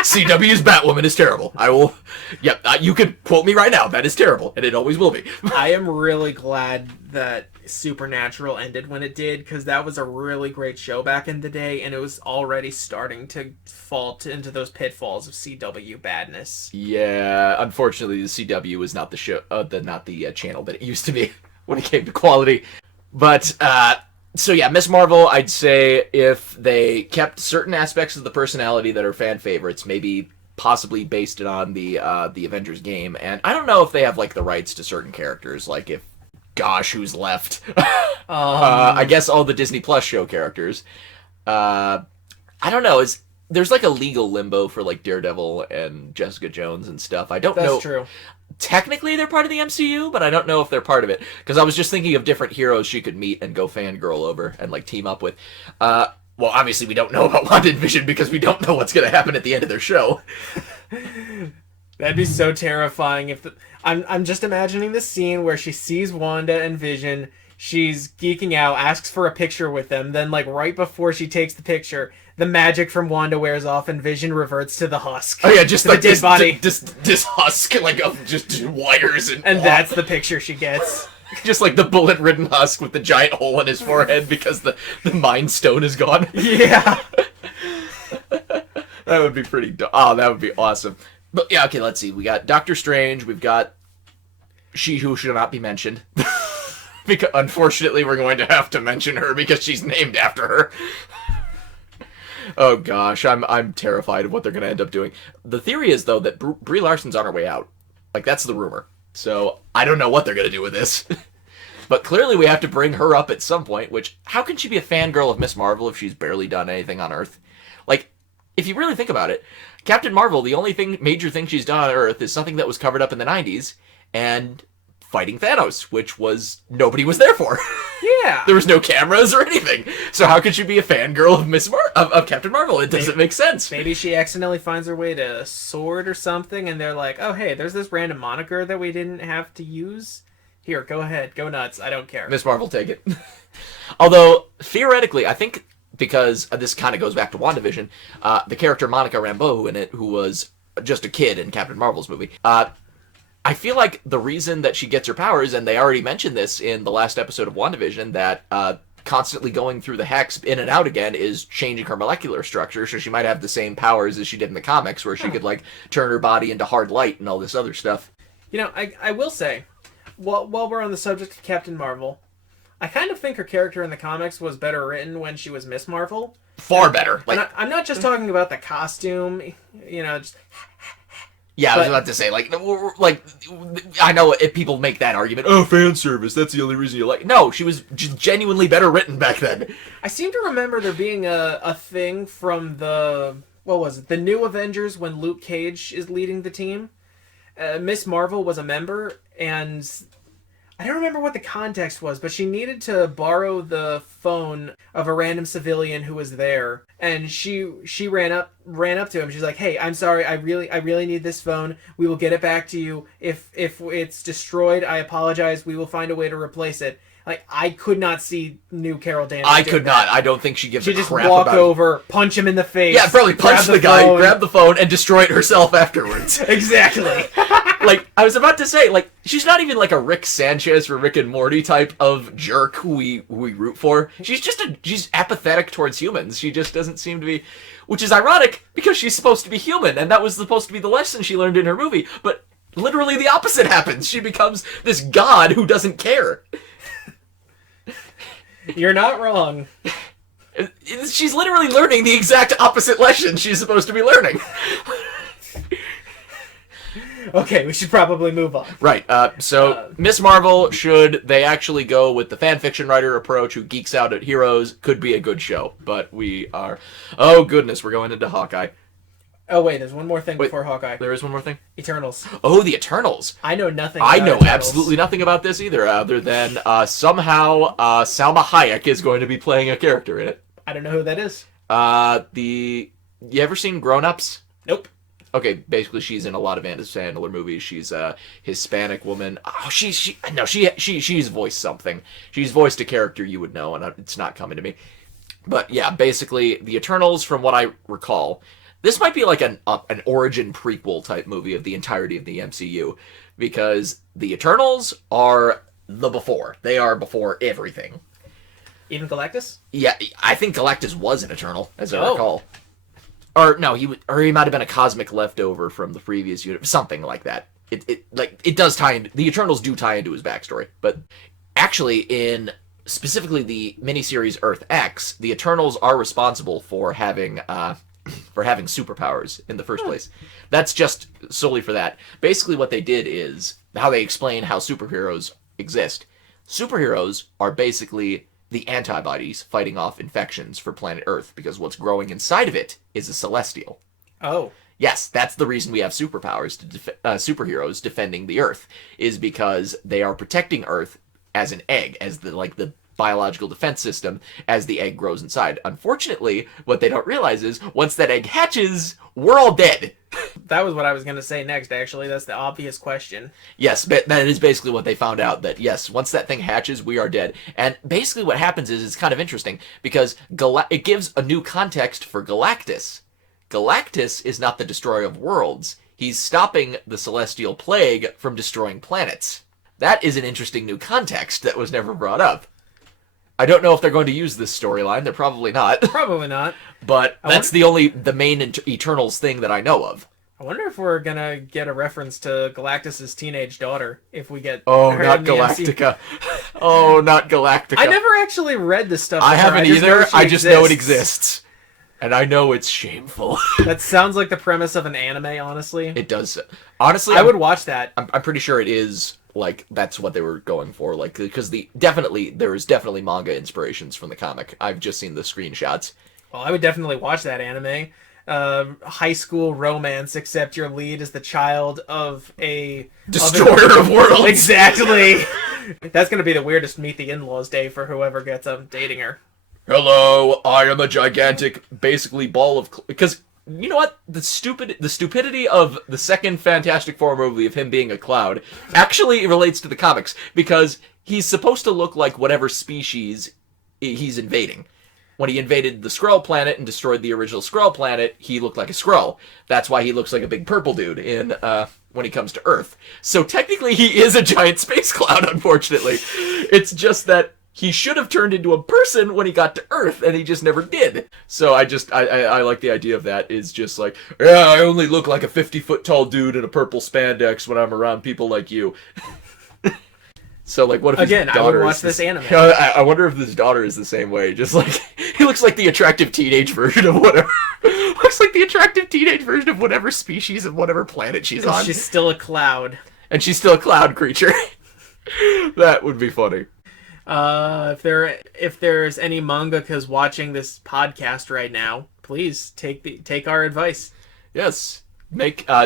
CW's Batwoman is terrible. I will... Yep, you can quote me right now. That is terrible, and it always will be. I am really glad that Supernatural ended when it did, because that was a really great show back in the day, and it was already starting to fall into those pitfalls of CW badness. Yeah, unfortunately, the CW is not the show, not the channel that it used to be when it came to quality. But so yeah, Miss Marvel, I'd say if they kept certain aspects of the personality that are fan favorites, maybe possibly based it on the Avengers game, and I don't know if they have like the rights to certain characters, like if. Gosh, who's left? I guess all the Disney Plus show characters. I don't know. There's like a legal limbo for like Daredevil and Jessica Jones and stuff. I don't know. That's true. Technically, they're part of the MCU, but I don't know if they're part of it. Because I was just thinking of different heroes she could meet and go fangirl over and like team up with. Well, obviously, we don't know about WandaVision because we don't know what's going to happen at the end of their show. That'd be so terrifying if I'm just imagining this scene where she sees Wanda and Vision, she's geeking out, asks for a picture with them, then like right before she takes the picture, the magic from Wanda wears off and Vision reverts to the husk. Oh yeah, just like this body. This husk like of just wires and that's the picture she gets. Just like the bullet-ridden husk with the giant hole in his forehead because the Mind Stone is gone. Yeah. That would be pretty that would be awesome. But yeah, okay, let's see. We got Doctor Strange. We've got She Who Should Not Be Mentioned. Because unfortunately, we're going to have to mention her because she's named after her. Oh gosh, I'm terrified of what they're going to end up doing. The theory is though that Brie Larson's on her way out. Like that's the rumor. So I don't know what they're going to do with this. But clearly, we have to bring her up at some point. Which how can she be a fangirl of Miss Marvel if she's barely done anything on Earth? Like, if you really think about it. Captain Marvel, the only major thing she's done on Earth is something that was covered up in the 90s, and fighting Thanos, which nobody was there for. Yeah. There was no cameras or anything. So how could she be a fangirl of Captain Marvel? It doesn't make sense. Maybe she accidentally finds her way to Sword or something, and they're like, oh hey, there's this random moniker that we didn't have to use. Here, go ahead, go nuts, I don't care. Miss Marvel, take it. Although, theoretically, I think... because this kind of goes back to WandaVision, the character Monica Rambeau in it, who was just a kid in Captain Marvel's movie, I feel like the reason that she gets her powers, and they already mentioned this in the last episode of WandaVision, that constantly going through the hex in and out again is changing her molecular structure, so she might have the same powers as she did in the comics, where she could like turn her body into hard light and all this other stuff. You know, I will say, while we're on the subject of Captain Marvel, I kind of think her character in the comics was better written when she was Miss Marvel. Far better. Like, I'm not just talking about the costume, you know, just... Yeah, I was about to say, like, I know if people make that argument, oh, fan service, that's the only reason you like... No, she was just genuinely better written back then. I seem to remember there being a thing from the... What was it? The New Avengers, when Luke Cage is leading the team. Miss Marvel was a member, and... I don't remember what the context was, but she needed to borrow the phone of a random civilian who was there, and she ran up to him. She's like, "Hey, I'm sorry. I really need this phone. We will get it back to you. If it's destroyed, I apologize. We will find a way to replace it." Like, I could not see new Carol Danvers. I could not. I don't think she gives a crap about it. She just walk over, punch him in the face. Yeah, probably punch the guy, grab the phone, and destroy it herself afterwards. Exactly. Like, I was about to say, like, she's not even like a Rick Sanchez or Rick and Morty type of jerk who we root for. She's apathetic towards humans. She just doesn't seem to be... Which is ironic, because she's supposed to be human, and that was supposed to be the lesson she learned in her movie. But literally the opposite happens. She becomes this god who doesn't care. You're not wrong. She's literally learning the exact opposite lesson she's supposed to be learning. Okay, we should probably move on. Right. So Miss Marvel, should they actually go with the fan fiction writer approach who geeks out at heroes, could be a good show. But we are... Oh, goodness, we're going into Hawkeye. Oh, wait, there's one more thing before Hawkeye. There is one more thing? Eternals. Oh, the Eternals. I know nothing about Eternals. absolutely Nothing about this either, other than somehow Salma Hayek is going to be playing a character in it. I don't know who that is. You ever seen Grown Ups? Nope. Okay, basically she's in a lot of Adam Sandler movies. She's a Hispanic woman. Oh, she's voiced something. She's voiced a character you would know, and it's not coming to me. But yeah, basically the Eternals, from what I recall, this might be like an origin prequel type movie of the entirety of the MCU, because the Eternals are the before. They are before everything. Even Galactus? Yeah, I think Galactus was an Eternal, as I recall. Or no, he might have been a cosmic leftover from the previous unit, something like that. It does tie in. The Eternals do tie into his backstory, but actually, in specifically the miniseries Earth X, the Eternals are responsible for having superpowers in the first place. That's just solely for that. Basically, what they did is how they explain how superheroes exist. Superheroes are basically the antibodies fighting off infections for planet Earth, because what's growing inside of it is a celestial. Oh. Yes, that's the reason we have superpowers, superheroes defending the Earth, is because they are protecting Earth as an egg, as the biological defense system, as the egg grows inside. Unfortunately, what they don't realize is, once that egg hatches, we're all dead. That was what I was going to say next, actually. That's the obvious question. Yes, but that is basically what they found out, that yes, once that thing hatches, we are dead. And basically what happens is, it's kind of interesting, because it gives a new context for Galactus. Galactus is not the destroyer of worlds. He's stopping the celestial plague from destroying planets. That is an interesting new context that was never brought up. I don't know if they're going to use this storyline. They're probably not. Probably not. But that's the main Eternals thing that I know of. I wonder if we're gonna get a reference to Galactus's teenage daughter if we get. Oh, not Galactica. Oh, not Galactica. I never actually read this stuff. I haven't either. I just know it exists. And I know it's shameful. That sounds like the premise of an anime, honestly. It does. Honestly, I would watch that. I'm pretty sure it is. Like, that's what they were going for, like, because there is definitely manga inspirations from the comic. I've just seen the screenshots. Well, I would definitely watch that anime. High school romance, except your lead is the child of a... Destroyer of worlds! Exactly! That's gonna be the weirdest Meet the In-Laws day for whoever gets dating her. Hello, I am a gigantic, basically, ball of... Because... You know what? The stupidity of the second Fantastic Four movie of him being a cloud actually relates to the comics, because he's supposed to look like whatever species he's invading. When he invaded the Skrull planet and destroyed the original Skrull planet, he looked like a Skrull. That's why he looks like a big purple dude when he comes to Earth. So technically he is a giant space cloud, unfortunately. It's just that he should have turned into a person when he got to Earth, and he just never did. So I like the idea of that, is just like, yeah, I only look like a 50-foot tall dude in a purple spandex when I'm around people like you. So, like, what if Again, his daughter I would watch this anime. I wonder if his daughter is the same way. Just like, he looks like the attractive teenage version of whatever. Looks like the attractive teenage version of whatever species of whatever planet she's on. She's still a cloud. And she's still a cloud creature. That would be funny. If there's any mangakas watching this podcast right now, please take our advice. Yes,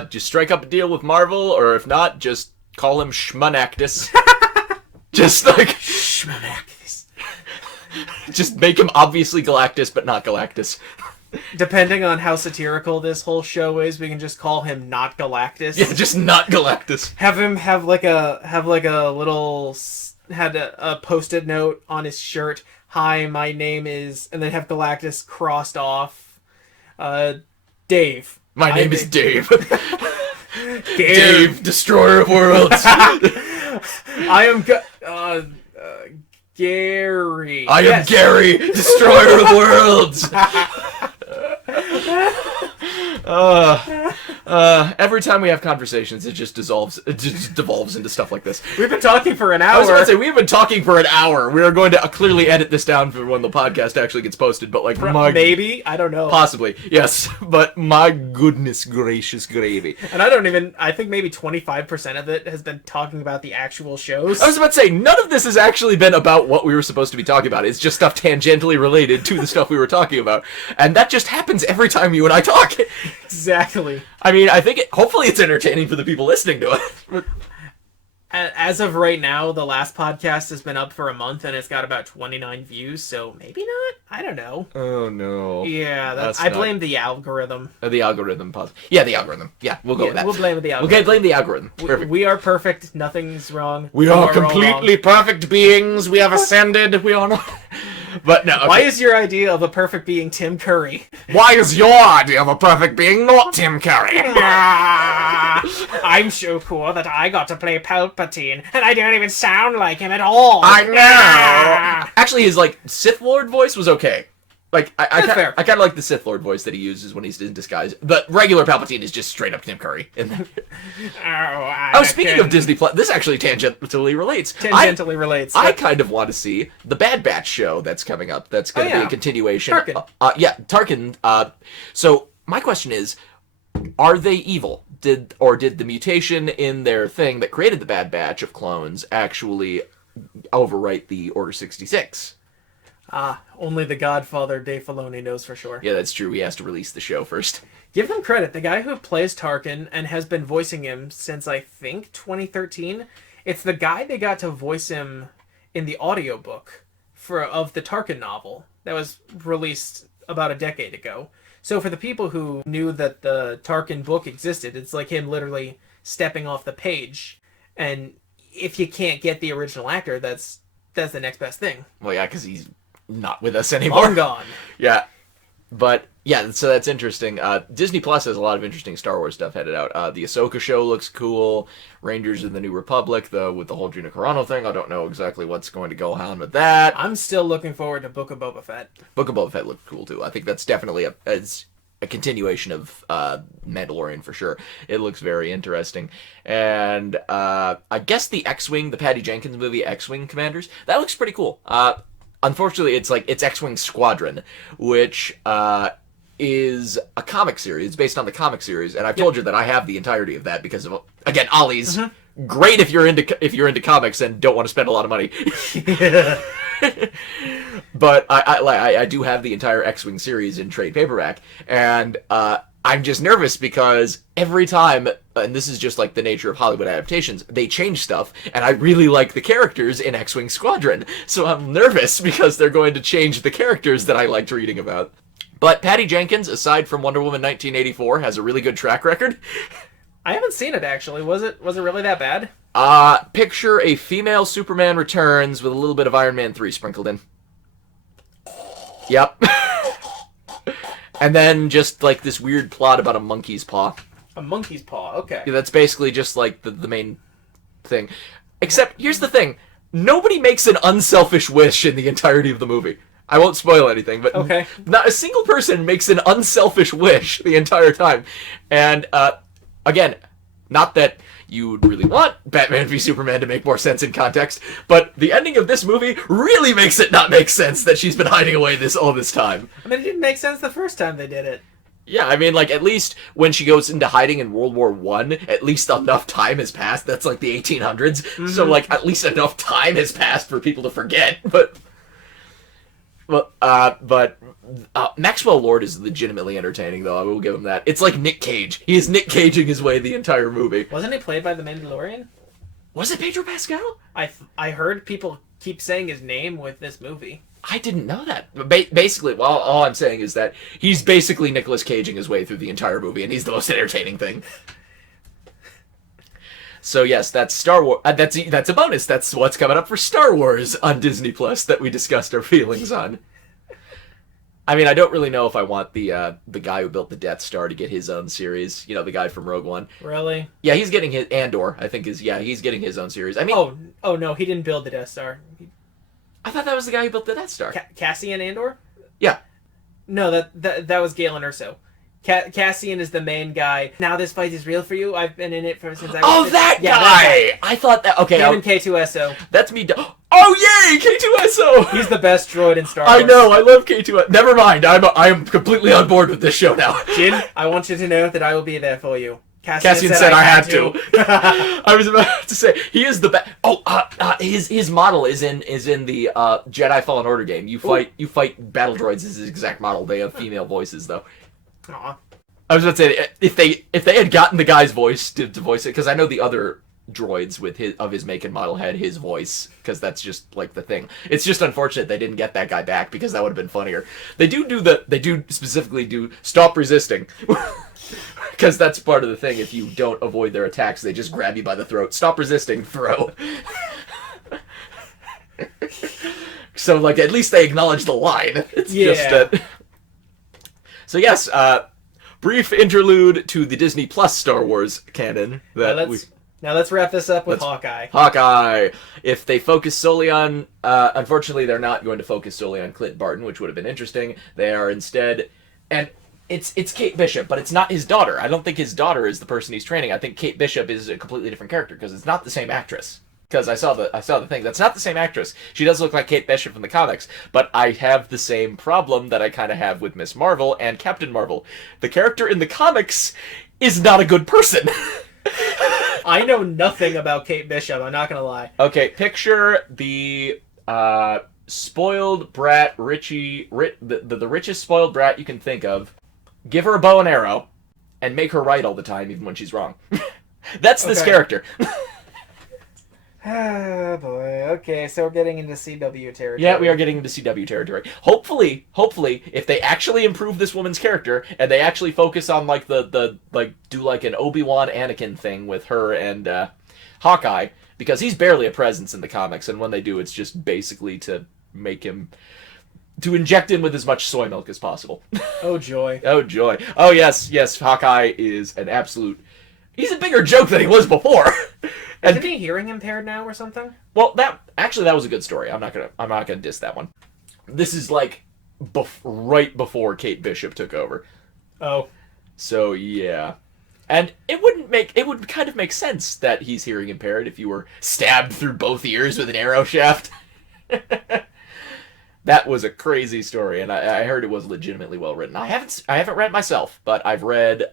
just strike up a deal with Marvel, or if not, just call him Schmunactus. Just like Schmunactus. Just make him obviously Galactus, but not Galactus. Depending on how satirical this whole show is, we can just call him not Galactus. Yeah, just not Galactus. Have him have like a little. Had a post-it note on his shirt. Hi, my name is... And then have Galactus crossed off. Dave. My name is Dave. Dave, Destroyer of Worlds. I am... Gary. I am Gary, Destroyer of Worlds. Every time we have conversations, it just devolves into stuff like this. We've been talking for an hour. I was about to say, we've been talking for an hour. We are going to clearly edit this down for when the podcast actually gets posted, but like, maybe? I don't know. Possibly, yes. But my goodness gracious gravy. And I think maybe 25% of it has been talking about the actual shows. I was about to say, none of this has actually been about what we were supposed to be talking about. It's just stuff tangentially related to the stuff we were talking about. And that just happens every time you and I talk. Exactly. I mean, I think hopefully it's entertaining for the people listening to it. As of right now, the last podcast has been up for a month and it's got about 29 views, so maybe not? I don't know. Oh, no. Yeah, I blame the algorithm. The algorithm. Yeah, the algorithm. Yeah, we'll go with that. We'll blame the algorithm. Okay, blame the algorithm. Perfect. We are perfect. Nothing's wrong. We are completely perfect beings. We have ascended. We are not... But no. Okay. Why is your idea of a perfect being Tim Curry? Why is your idea of a perfect being not Tim Curry? I'm so cool that I got to play Palpatine, and I don't even sound like him at all. I know. Actually, his like Sith Lord voice was okay. Like I kind of like the Sith Lord voice that he uses when he's in disguise. But regular Palpatine is just straight up Tim Curry. Speaking of Disney Plus, this actually tangentially relates. I kind of want to see the Bad Batch show that's coming up. That's going to be a continuation. Tarkin. Tarkin. So my question is, are they evil? Did the mutation in their thing that created the Bad Batch of clones actually overwrite the Order 66? Only the Godfather Dave Filoni knows for sure. Yeah, that's true. He has to release the show first. Give them credit. The guy who plays Tarkin and has been voicing him since, I think, 2013, it's the guy they got to voice him in the audiobook of the Tarkin novel that was released about a decade ago. So for the people who knew that the Tarkin book existed, it's like him literally stepping off the page. And if you can't get the original actor, that's the next best thing. Well, yeah, because he's not with us anymore. Long gone. Yeah. But, yeah, so that's interesting. Disney Plus has a lot of interesting Star Wars stuff headed out. The Ahsoka show looks cool. Rangers of the New Republic, with the whole Gina Carano thing. I don't know exactly what's going to go on with that. I'm still looking forward to Book of Boba Fett. Book of Boba Fett looked cool, too. I think that's definitely a continuation of Mandalorian for sure. It looks very interesting. And I guess the X-Wing, the Patty Jenkins movie, X-Wing Commanders, that looks pretty cool. Unfortunately, it's X-Wing Squadron, which is a comic series. It's based on the comic series, and I've told you that I have the entirety of that because of, again, Ollie's. Mm-hmm. Great if you're into comics and don't want to spend a lot of money. But I do have the entire X-Wing series in trade paperback, and I'm just nervous because every time, and this is just like the nature of Hollywood adaptations, they change stuff, and I really like the characters in X-Wing Squadron, so I'm nervous because they're going to change the characters that I liked reading about. But Patty Jenkins, aside from Wonder Woman 1984, has a really good track record. I haven't seen it, actually. Was it really that bad? Picture a female Superman Returns with a little bit of Iron Man 3 sprinkled in. Yep. And then just, like, this weird plot about a monkey's paw. A monkey's paw, okay. Yeah, that's basically just, like, the main thing. Except, here's the thing. Nobody makes an unselfish wish in the entirety of the movie. I won't spoil anything, but okay. Not a single person makes an unselfish wish the entire time. And, again, not that you would really want Batman v Superman to make more sense in context, but the ending of this movie really makes it not make sense that she's been hiding away all this time. I mean, it didn't make sense the first time they did it. Yeah, I mean, like, at least when she goes into hiding in World War I, at least enough time has passed. That's, like, the 1800s. Mm-hmm. So, like, at least enough time has passed for people to forget. But Maxwell Lord is legitimately entertaining, though. I will give him that. It's like Nick Cage. He is Nick Caging his way the entire movie. Wasn't he played by the Mandalorian? Was it Pedro Pascal? I heard people keep saying his name with this movie. I didn't know that. Basically, well, all I'm saying is that he's basically Nicolas Caging his way through the entire movie, and he's the most entertaining thing. So yes, that's Star Wars. That's a bonus. That's what's coming up for Star Wars on Disney Plus that we discussed our feelings on. I mean, I don't really know if I want the guy who built the Death Star to get his own series. You know, the guy from Rogue One. Really? Yeah, he's getting his Andor. I think he's getting his own series. I mean, oh no, he didn't build the Death Star. I thought that was the guy who built the Death Star. Cassian Andor? Yeah. No, that was Galen Erso. Cassian is the main guy. Now this fight is real for you. I've been in it since I was... Oh, that Yeah, guy! I thought that... Okay, him and K2SO. that's me... Oh, yay! K2SO! He's the best droid in Star Wars. I know, I love K2SO. Never mind, I am completely on board with this show now. Jin, I want you to know that I will be there for you. Cassian said I had to. I was about to say he is the best. Oh, his model is in the Jedi Fallen Order game. You fight battle droids as his exact model. They have female voices though. Aw. I was about to say if they had gotten the guy's voice to voice it, because I know the other droids with his make and model had his voice, because that's just like the thing. It's just unfortunate they didn't get that guy back, because that would have been funnier. They do specifically do stop resisting. Because that's part of the thing. If you don't avoid their attacks, they just grab you by the throat. Stop resisting, throw. So, like, at least they acknowledge the line. It's just that. So, yes, brief interlude to the Disney Plus Star Wars canon. Now let's wrap this up with Hawkeye. Hawkeye. If they focus solely on... unfortunately, they're not going to focus solely on Clint Barton, which would have been interesting. They are instead... And... It's Kate Bishop, but it's not his daughter. I don't think his daughter is the person he's training. I think Kate Bishop is a completely different character, because it's not the same actress. Because I saw the thing. That's not the same actress. She does look like Kate Bishop in the comics, but I have the same problem that I kind of have with Miss Marvel and Captain Marvel. The character in the comics is not a good person. I know nothing about Kate Bishop, I'm not gonna lie. Okay, picture the spoiled brat, the richest spoiled brat you can think of. Give her a bow and arrow, and make her right all the time, even when she's wrong. That's this character. Oh boy. Okay, so we're getting into CW territory. Yeah, we are getting into CW territory. Hopefully, if they actually improve this woman's character and they actually focus on like the do like an Obi-Wan Anakin thing with her and Hawkeye, because he's barely a presence in the comics, and when they do, it's just basically to make him. To inject him with as much soy milk as possible. Oh, joy. Oh, joy. Oh, yes, Hawkeye is an absolute... He's a bigger joke than he was before. Isn't he hearing impaired now or something? Well, that was a good story. I'm not gonna diss that one. This is like right before Kate Bishop took over. Oh. So, yeah. And it would kind of make sense that he's hearing impaired if you were stabbed through both ears with an arrow shaft. That was a crazy story, and I heard it was legitimately well written. I haven't read it myself, but I've read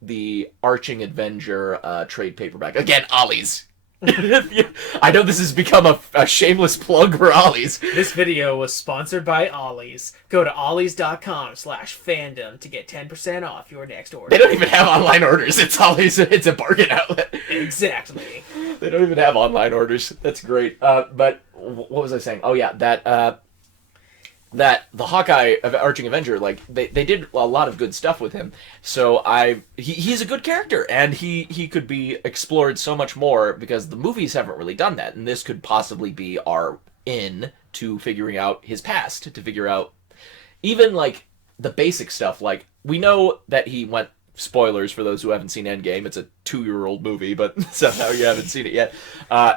the Arching Avenger trade paperback. Again, Ollie's. I know this has become a shameless plug for Ollie's. This video was sponsored by Ollie's. Go to ollies.com/fandom to get 10% off your next order. They don't even have online orders. It's Ollie's. It's a bargain outlet. Exactly. They don't even have online orders. That's great. But what was I saying? Oh yeah, that the Hawkeye of Arching Avenger, like they did a lot of good stuff with him. So he's a good character, and he could be explored so much more, because the movies haven't really done that, and this could possibly be our in to figuring out his past, to figure out even like the basic stuff. Like we know that he went. Spoilers for those who haven't seen Endgame. It's a 2-year-old movie, but somehow you haven't seen it yet.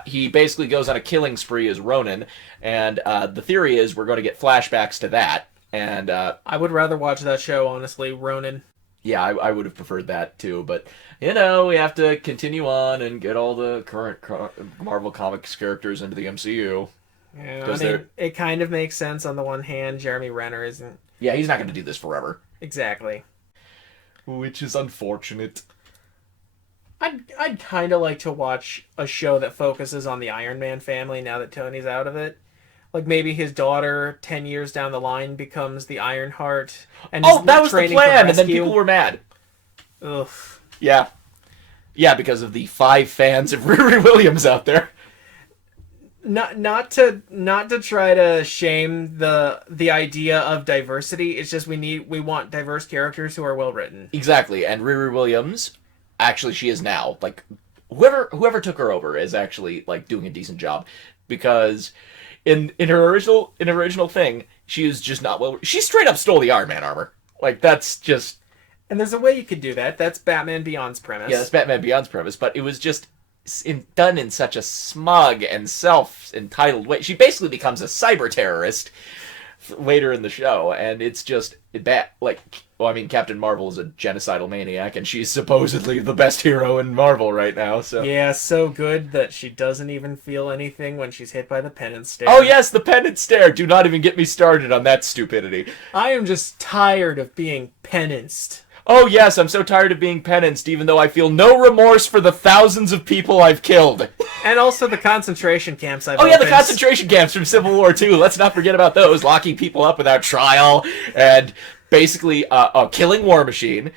He basically goes on a killing spree as Ronin, and the theory is we're going to get flashbacks to that. And I would rather watch that show, honestly, Ronin. Yeah, I would have preferred that too, but we have to continue on and get all the current Marvel Comics characters into the MCU. Yeah, I mean, it kind of makes sense on the one hand. Jeremy Renner isn't... Yeah, he's not going to do this forever. Exactly. Which is unfortunate. I'd kind of like to watch a show that focuses on the Iron Man family now that Tony's out of it. Like maybe his daughter, 10 years down the line, becomes the Ironheart. And that was the plan, and then people were mad. Ugh. Yeah. Yeah, because of the 5 fans of Riri Williams out there. Not to try to shame the idea of diversity. It's just we want diverse characters who are well written. Exactly, and Riri Williams, actually, she is now like whoever took her over is actually like doing a decent job, because in her original thing, she is just not well. She straight up stole the Iron Man armor. Like that's just. And there's a way you could do that. That's Batman Beyond's premise. Yeah, that's Batman Beyond's premise, but it was just. Done in such a smug and self-entitled way. She basically becomes a cyber terrorist later in the show, and it's just bad. Like Well, I mean, Captain Marvel is a genocidal maniac, and she's supposedly the best hero in Marvel right now, so... Yeah, so good that she doesn't even feel anything when she's hit by the penance stare. Oh yes, the penance stare! Do not even get me started on that stupidity. I am just tired of being penanced. Oh yes, I'm so tired of being penanced, even though I feel no remorse for the thousands of people I've killed. And also the concentration camps I've Oh yeah, the opened. concentration camps from Civil War II. Let's not forget about those. Locking people up without trial, and basically killing War Machine.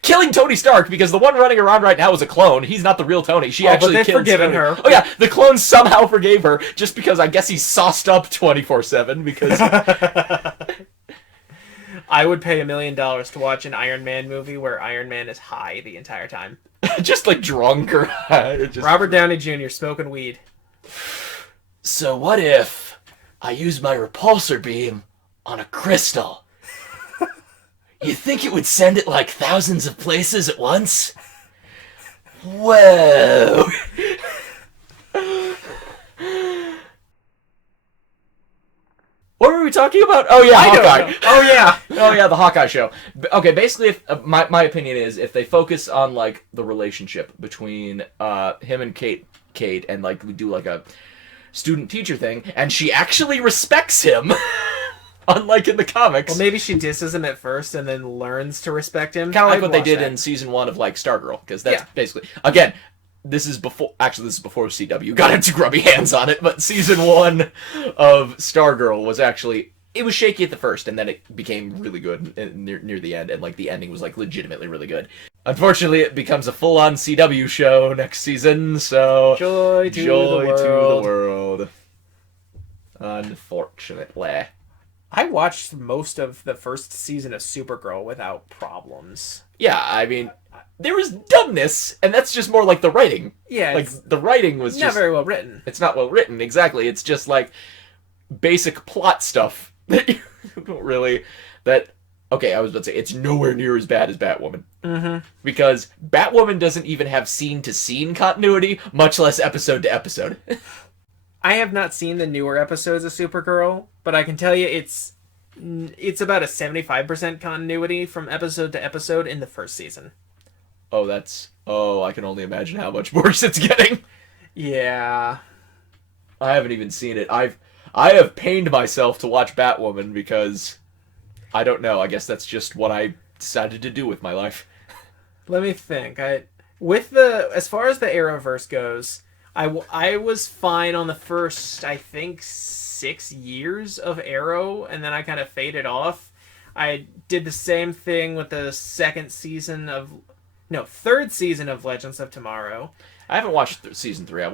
Killing Tony Stark, because the one running around right now is a clone. He's not the real Tony. She actually but they've killed forgiven Tony. her. Oh yeah, the clone somehow forgave her, just because I guess he's sauced up 24/7, because... I would pay $1 million to watch an Iron Man movie where Iron Man is high the entire time. just like drunk or... just... Robert Downey Jr. smoking weed. So what if I use my repulsor beam on a crystal? You think it would send it like thousands of places at once? Whoa! What were we talking about? Oh yeah, Hawkeye. Oh yeah. Oh yeah, the Hawkeye show. Okay, basically, if, my opinion is if they focus on like the relationship between him and Kate, and like we do like a student-teacher thing, and she actually respects him, unlike in the comics. Well, maybe she disses him at first and then learns to respect him. Kind of like what they did in season 1 of like Stargirl, because that's basically again. This is before CW got its grubby hands on it, but season 1 of Stargirl was actually, it was shaky at the first, and then it became really good near the end, and like the ending was like legitimately really good. Unfortunately, it becomes a full-on CW show next season, so joy to the world. Unfortunately. I watched most of the first season of Supergirl without problems. Yeah, I mean, there was dumbness, and that's just more like the writing. Yeah, like the writing was not very well written. It's not well written, exactly. It's just like basic plot stuff that you don't really. Okay, I was about to say it's nowhere near as bad as Batwoman. Mm-hmm. Because Batwoman doesn't even have scene-to-scene continuity, much less episode-to-episode. I have not seen the newer episodes of Supergirl, but I can tell you it's about a 75% continuity from episode to episode in the first season. I can only imagine how much worse it's getting. Yeah. I haven't even seen it. I have pained myself to watch Batwoman because I don't know. I guess that's just what I decided to do with my life. Let me think. As far as the Arrowverse goes, I was fine on the first, I think, 6 years of Arrow, and then I kind of faded off. I did the same thing with the third season of Legends of Tomorrow. I haven't watched season 3.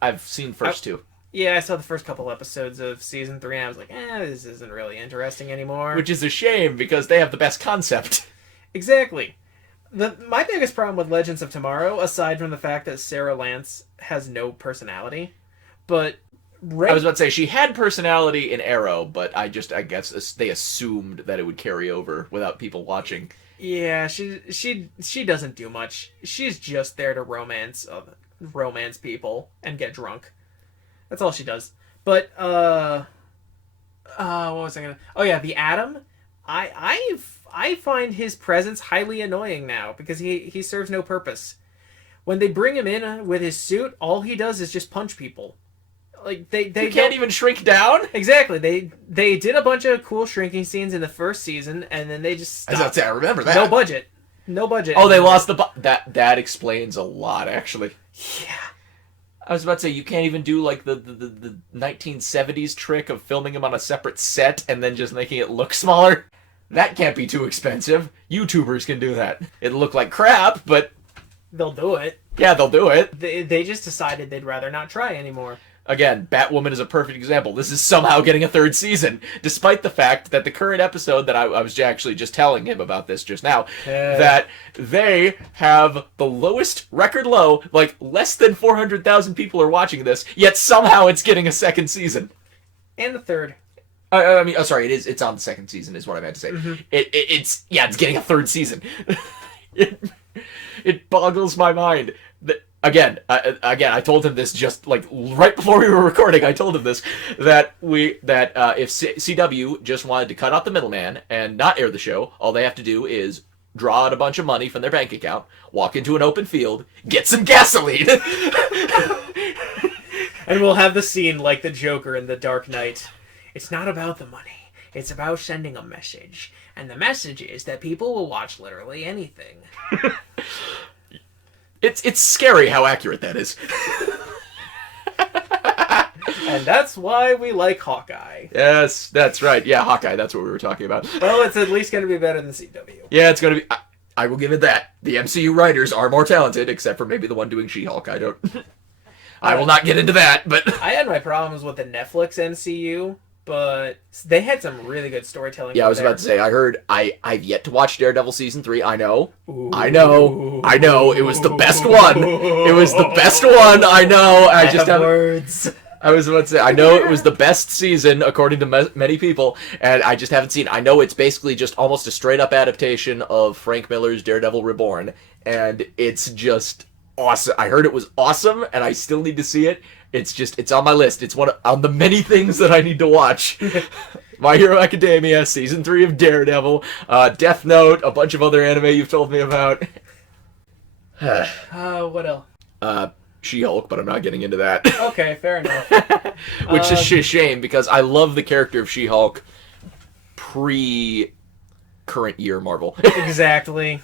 I've seen first 2. Yeah, I saw the first couple episodes of season 3, and I was like, this isn't really interesting anymore. Which is a shame, because they have the best concept. Exactly. My biggest problem with Legends of Tomorrow, aside from the fact that Sarah Lance has no personality, but... I was about to say, she had personality in Arrow, but I guess they assumed that it would carry over without people watching. Yeah, she doesn't do much. She's just there to romance people and get drunk. That's all she does. But what was I gonna? Oh yeah, the Atom. I find his presence highly annoying now because he serves no purpose. When they bring him in with his suit, all he does is just punch people. Like they can't even shrink down. Exactly. They did a bunch of cool shrinking scenes in the first season, and then they just stopped. I remember that. No budget. Oh, they lost that explains a lot, actually. Yeah. I was about to say you can't even do like the 1970s trick of filming him on a separate set and then just making it look smaller. That can't be too expensive. YouTubers can do that. It'll look like crap, but they'll do it. Yeah, they'll do it. They just decided they'd rather not try anymore. Again, Batwoman is a perfect example. This is somehow getting a third season, despite the fact that the current episode that I was actually just telling him about this just now, that they have the lowest record low, like less than 400,000 people are watching this, yet somehow it's getting a second season. And the third. It's on the second season is what I meant to say. Mm-hmm. It's getting a third season. It boggles my mind that I told him this just like right before we were recording. I told him this that if CW just wanted to cut out the middleman and not air the show, all they have to do is draw out a bunch of money from their bank account, walk into an open field, get some gasoline, and we'll have the scene like the Joker in The Dark Knight. It's not about the money. It's about sending a message. And the message is that people will watch literally anything. It's scary how accurate that is. And that's why we like Hawkeye. Yes, that's right. Yeah, Hawkeye, that's what we were talking about. Well, it's at least going to be better than CW. Yeah, it's going to be... I will give it that. The MCU writers are more talented, except for maybe the one doing She-Hulk. I will not get into that, but... I had my problems with the Netflix MCU, but they had some really good storytelling. Yeah, I was about to say, I've yet to watch Daredevil Season 3. I know. Ooh. I know. It was the best one. It was the best one. I know. I just have words. I was about to say, I know it was the best season, according to many people, and I just haven't seen it. I know it's basically just almost a straight-up adaptation of Frank Miller's Daredevil Reborn, and it's just awesome. I heard it was awesome, and I still need to see it. It's on my list. It's on the many things that I need to watch. My Hero Academia, Season 3 of Daredevil, Death Note, a bunch of other anime you've told me about. What else? She-Hulk, but I'm not getting into that. Okay, fair enough. Which is a shame, because I love the character of She-Hulk pre-current year Marvel. Exactly.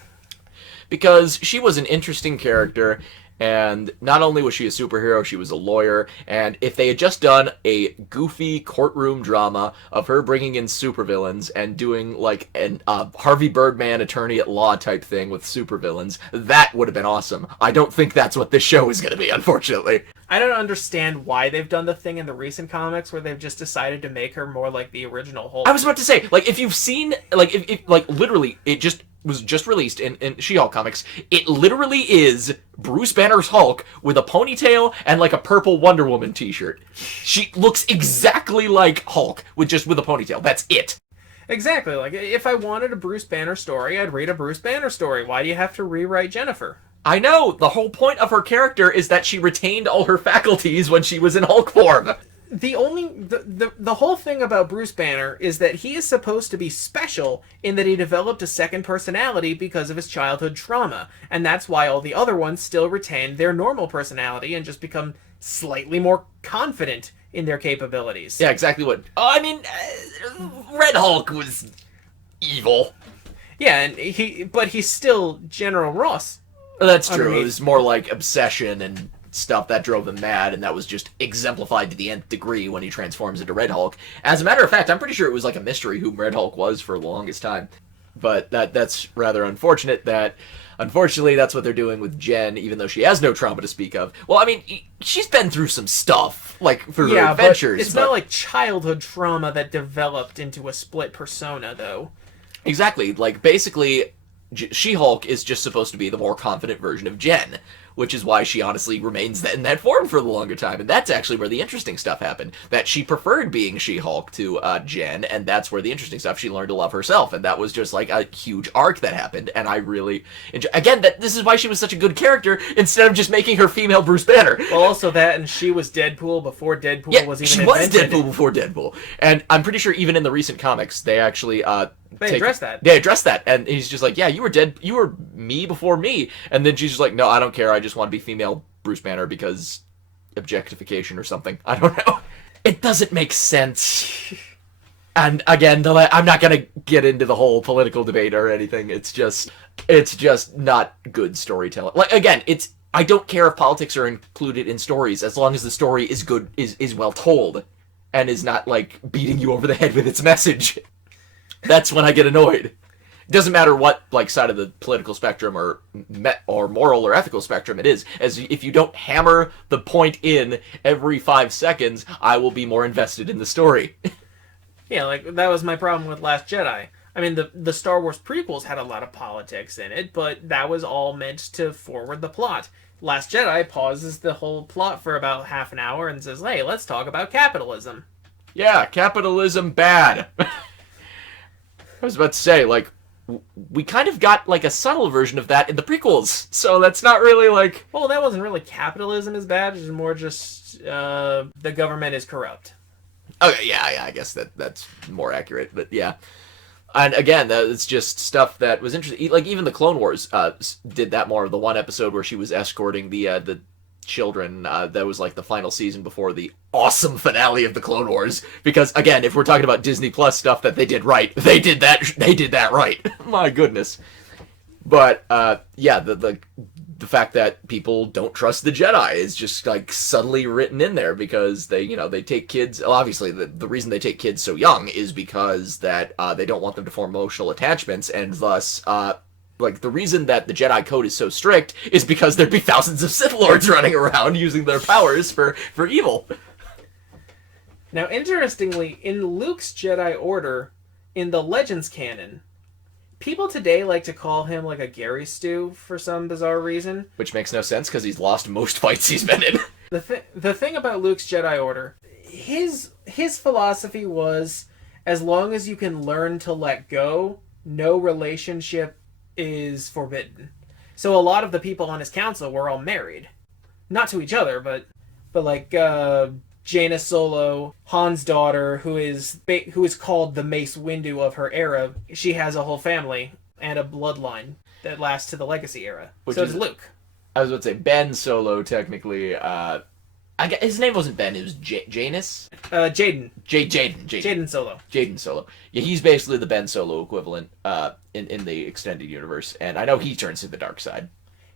Because she was an interesting character, and not only was she a superhero, she was a lawyer, and if they had just done a goofy courtroom drama of her bringing in supervillains and doing like an Harvey Birdman attorney-at-law type thing with supervillains, that would have been awesome. I don't think that's what this show is going to be, unfortunately. I don't understand why they've done the thing in the recent comics where they've just decided to make her more like the original Hulk. I was about to say, like, if you've seen, like, if like, literally, it was just released in She-Hulk comics. It literally is Bruce Banner's Hulk with a ponytail and like a purple Wonder Woman t-shirt. She looks exactly like Hulk with a ponytail. That's it. Exactly. Like, if I wanted a Bruce Banner story, I'd read a Bruce Banner story. Why do you have to rewrite Jennifer? I know. The whole point of her character is that she retained all her faculties when she was in Hulk form. The whole thing about Bruce Banner is that he is supposed to be special in that he developed a second personality because of his childhood trauma, and that's why all the other ones still retain their normal personality and just become slightly more confident in their capabilities. Yeah, exactly what... Oh, I mean, Red Hulk was evil. Yeah, but he's still General Ross. That's true. It was more like obsession and stuff that drove him mad, and that was just exemplified to the nth degree when he transforms into Red Hulk. As a matter of fact, I'm pretty sure it was like a mystery who Red Hulk was for the longest time. But that's rather unfortunate that, unfortunately, that's what they're doing with Jen, even though she has no trauma to speak of. Well, I mean, she's been through some stuff, like, for her adventures. But it's not like childhood trauma that developed into a split persona, though. Exactly. Like, basically, She-Hulk is just supposed to be the more confident version of Jen, which is why she honestly remains in that form for the longer time. And that's actually where the interesting stuff happened. That she preferred being She-Hulk to Jen, and that's where the interesting stuff, she learned to love herself. And that was just like a huge arc that happened, and I really enjoy. Again, this is why she was such a good character, instead of just making her female Bruce Banner. Well, also that, and she was Deadpool before Deadpool was even invented. She was Deadpool before Deadpool. And I'm pretty sure even in the recent comics, they actually... They addressed that. They addressed that, and he's just like, yeah, you were me before me. And then she's just like, no, I don't care, I just want to be female Bruce Banner because objectification or something. I don't know. It doesn't make sense. And again, I'm not going to get into the whole political debate or anything. It's just not good storytelling. Like, again, I don't care if politics are included in stories as long as the story is good, is well told, and is not, like, beating you over the head with its message. That's when I get annoyed. It doesn't matter what like side of the political spectrum or moral or ethical spectrum it is. As if you don't hammer the point in every 5 seconds, I will be more invested in the story. Yeah, like that was my problem with Last Jedi. I mean, the Star Wars prequels had a lot of politics in it, but that was all meant to forward the plot. Last Jedi pauses the whole plot for about half an hour and says, "Hey, let's talk about capitalism." Yeah, capitalism bad. I was about to say, like, we kind of got like a subtle version of that in the prequels. So that's not really like... Well, that wasn't really capitalism as bad. It was more just the government is corrupt. Okay, yeah, I guess that's more accurate. But yeah. And again, it's just stuff that was interesting. Like, even the Clone Wars did that more. The one episode where she was escorting the children, that was like the final season before the awesome finale of the Clone Wars. Because again, if we're talking about Disney Plus stuff that they did right, they did that right. My goodness. But yeah, the fact that people don't trust the Jedi is just like subtly written in there, because they take kids. Well, obviously the reason they take kids so young is because that they don't want them to form emotional attachments, and thus like the reason that the Jedi code is so strict is because there'd be thousands of Sith Lords running around using their powers for evil. Now, interestingly, in Luke's Jedi Order, in the Legends canon, people today like to call him like a Gary Stew for some bizarre reason. Which makes no sense, because he's lost most fights he's been in. The thing about Luke's Jedi Order, his philosophy was, as long as you can learn to let go, no relationship is forbidden. So a lot of the people on his council were all married. Not to each other, but like Jaina Solo, Han's daughter, who is called the Mace Windu of her era, she has a whole family and a bloodline that lasts to the Legacy era. So does Luke. I was about to say Ben Solo, technically. His name wasn't Ben, it was Janus? Jaden. Jaden Solo. Jaden Solo. Yeah, he's basically the Ben Solo equivalent in the extended universe, and I know he turns to the dark side.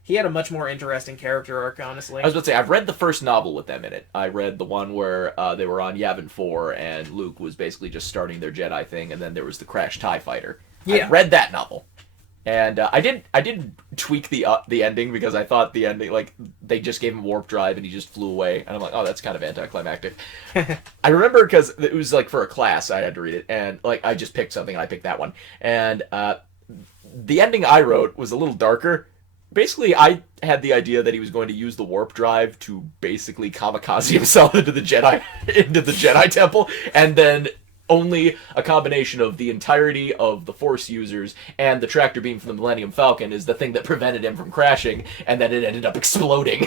He had a much more interesting character arc, honestly. I was about to say, I've read the first novel with them in it. I read the one where they were on Yavin 4, and Luke was basically just starting their Jedi thing, and then there was the Crash TIE Fighter. Yeah. I read that novel. And I did tweak the ending, because I thought the ending, like, they just gave him warp drive and he just flew away. And I'm like, oh, that's kind of anticlimactic. I remember because it was, like, for a class I had to read it. And, like, I just picked something and I picked that one. And the ending I wrote was a little darker. Basically, I had the idea that he was going to use the warp drive to basically kamikaze himself into the Jedi Temple, and then only a combination of the entirety of the Force users and the tractor beam from the Millennium Falcon is the thing that prevented him from crashing, and then it ended up exploding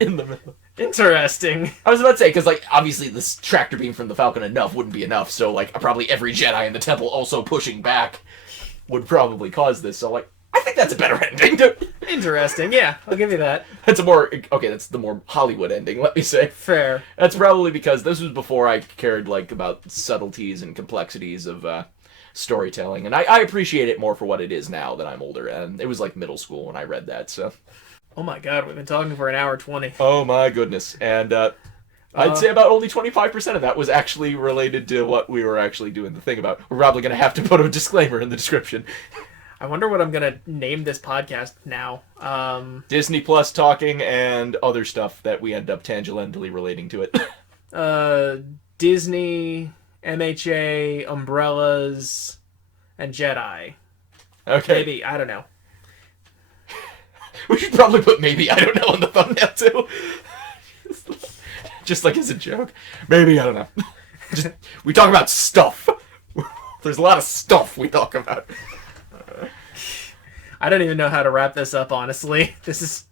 in the middle. Interesting. I was about to say, because, like, obviously this tractor beam from the Falcon wouldn't be enough, so, like, probably every Jedi in the temple also pushing back would probably cause this, so, like, I think that's a better ending. Interesting, yeah, I'll give you that. That's the more Hollywood ending, let me say. Fair. That's probably because this was before I cared, like, about subtleties and complexities of storytelling, and I appreciate it more for what it is now that I'm older, and it was, like, middle school when I read that, so. Oh my god, we've been talking for an hour 20. Oh my goodness, and I'd say about only 25% of that was actually related to what we were actually doing the thing about. We're probably going to have to put a disclaimer in the description. I wonder what I'm going to name this podcast now. Disney Plus talking and other stuff that we end up tangentially relating to it. Disney, MHA, Umbrellas, and Jedi. Okay. Maybe, I don't know. We should probably put maybe, I don't know, in the thumbnail too. Just like as a joke. Maybe, I don't know. We talk about stuff. There's a lot of stuff we talk about. I don't even know how to wrap this up, honestly. This is...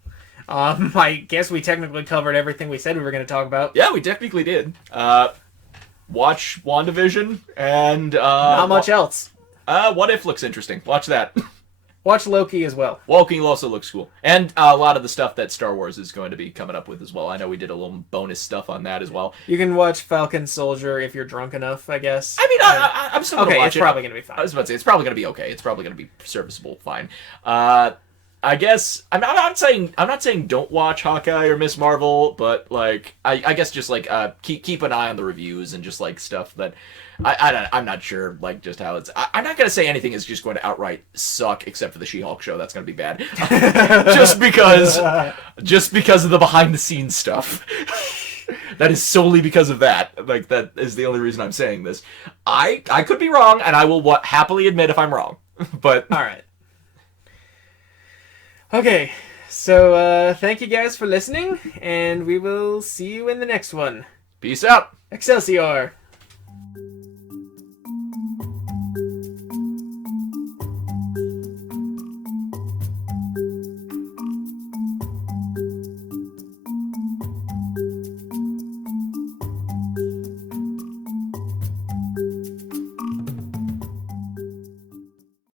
I guess we technically covered everything we said we were going to talk about. Yeah, we technically did. Watch WandaVision, and... not much else. What If looks interesting. Watch that. Watch Loki as well. Loki also looks cool. And a lot of the stuff that Star Wars is going to be coming up with as well. I know we did a little bonus stuff on that as well. You can watch Falcon Soldier if you're drunk enough, I guess. I mean, I'm still going to watch it. It's probably going to be fine. I was about to say, it's probably going to be okay. It's probably going to be serviceable, fine. I guess I'm not saying don't watch Hawkeye or Miss Marvel, but like I guess just like keep an eye on the reviews and just like stuff that I'm not sure like just how it's. I'm not gonna say anything is just going to outright suck except for the She-Hulk show. That's gonna be bad, just because of the behind the scenes stuff. That is solely because of that. Like that is the only reason I'm saying this. I could be wrong, and I will happily admit if I'm wrong. But all right. Okay, so thank you guys for listening, and we will see you in the next one. Peace out. Excelsior!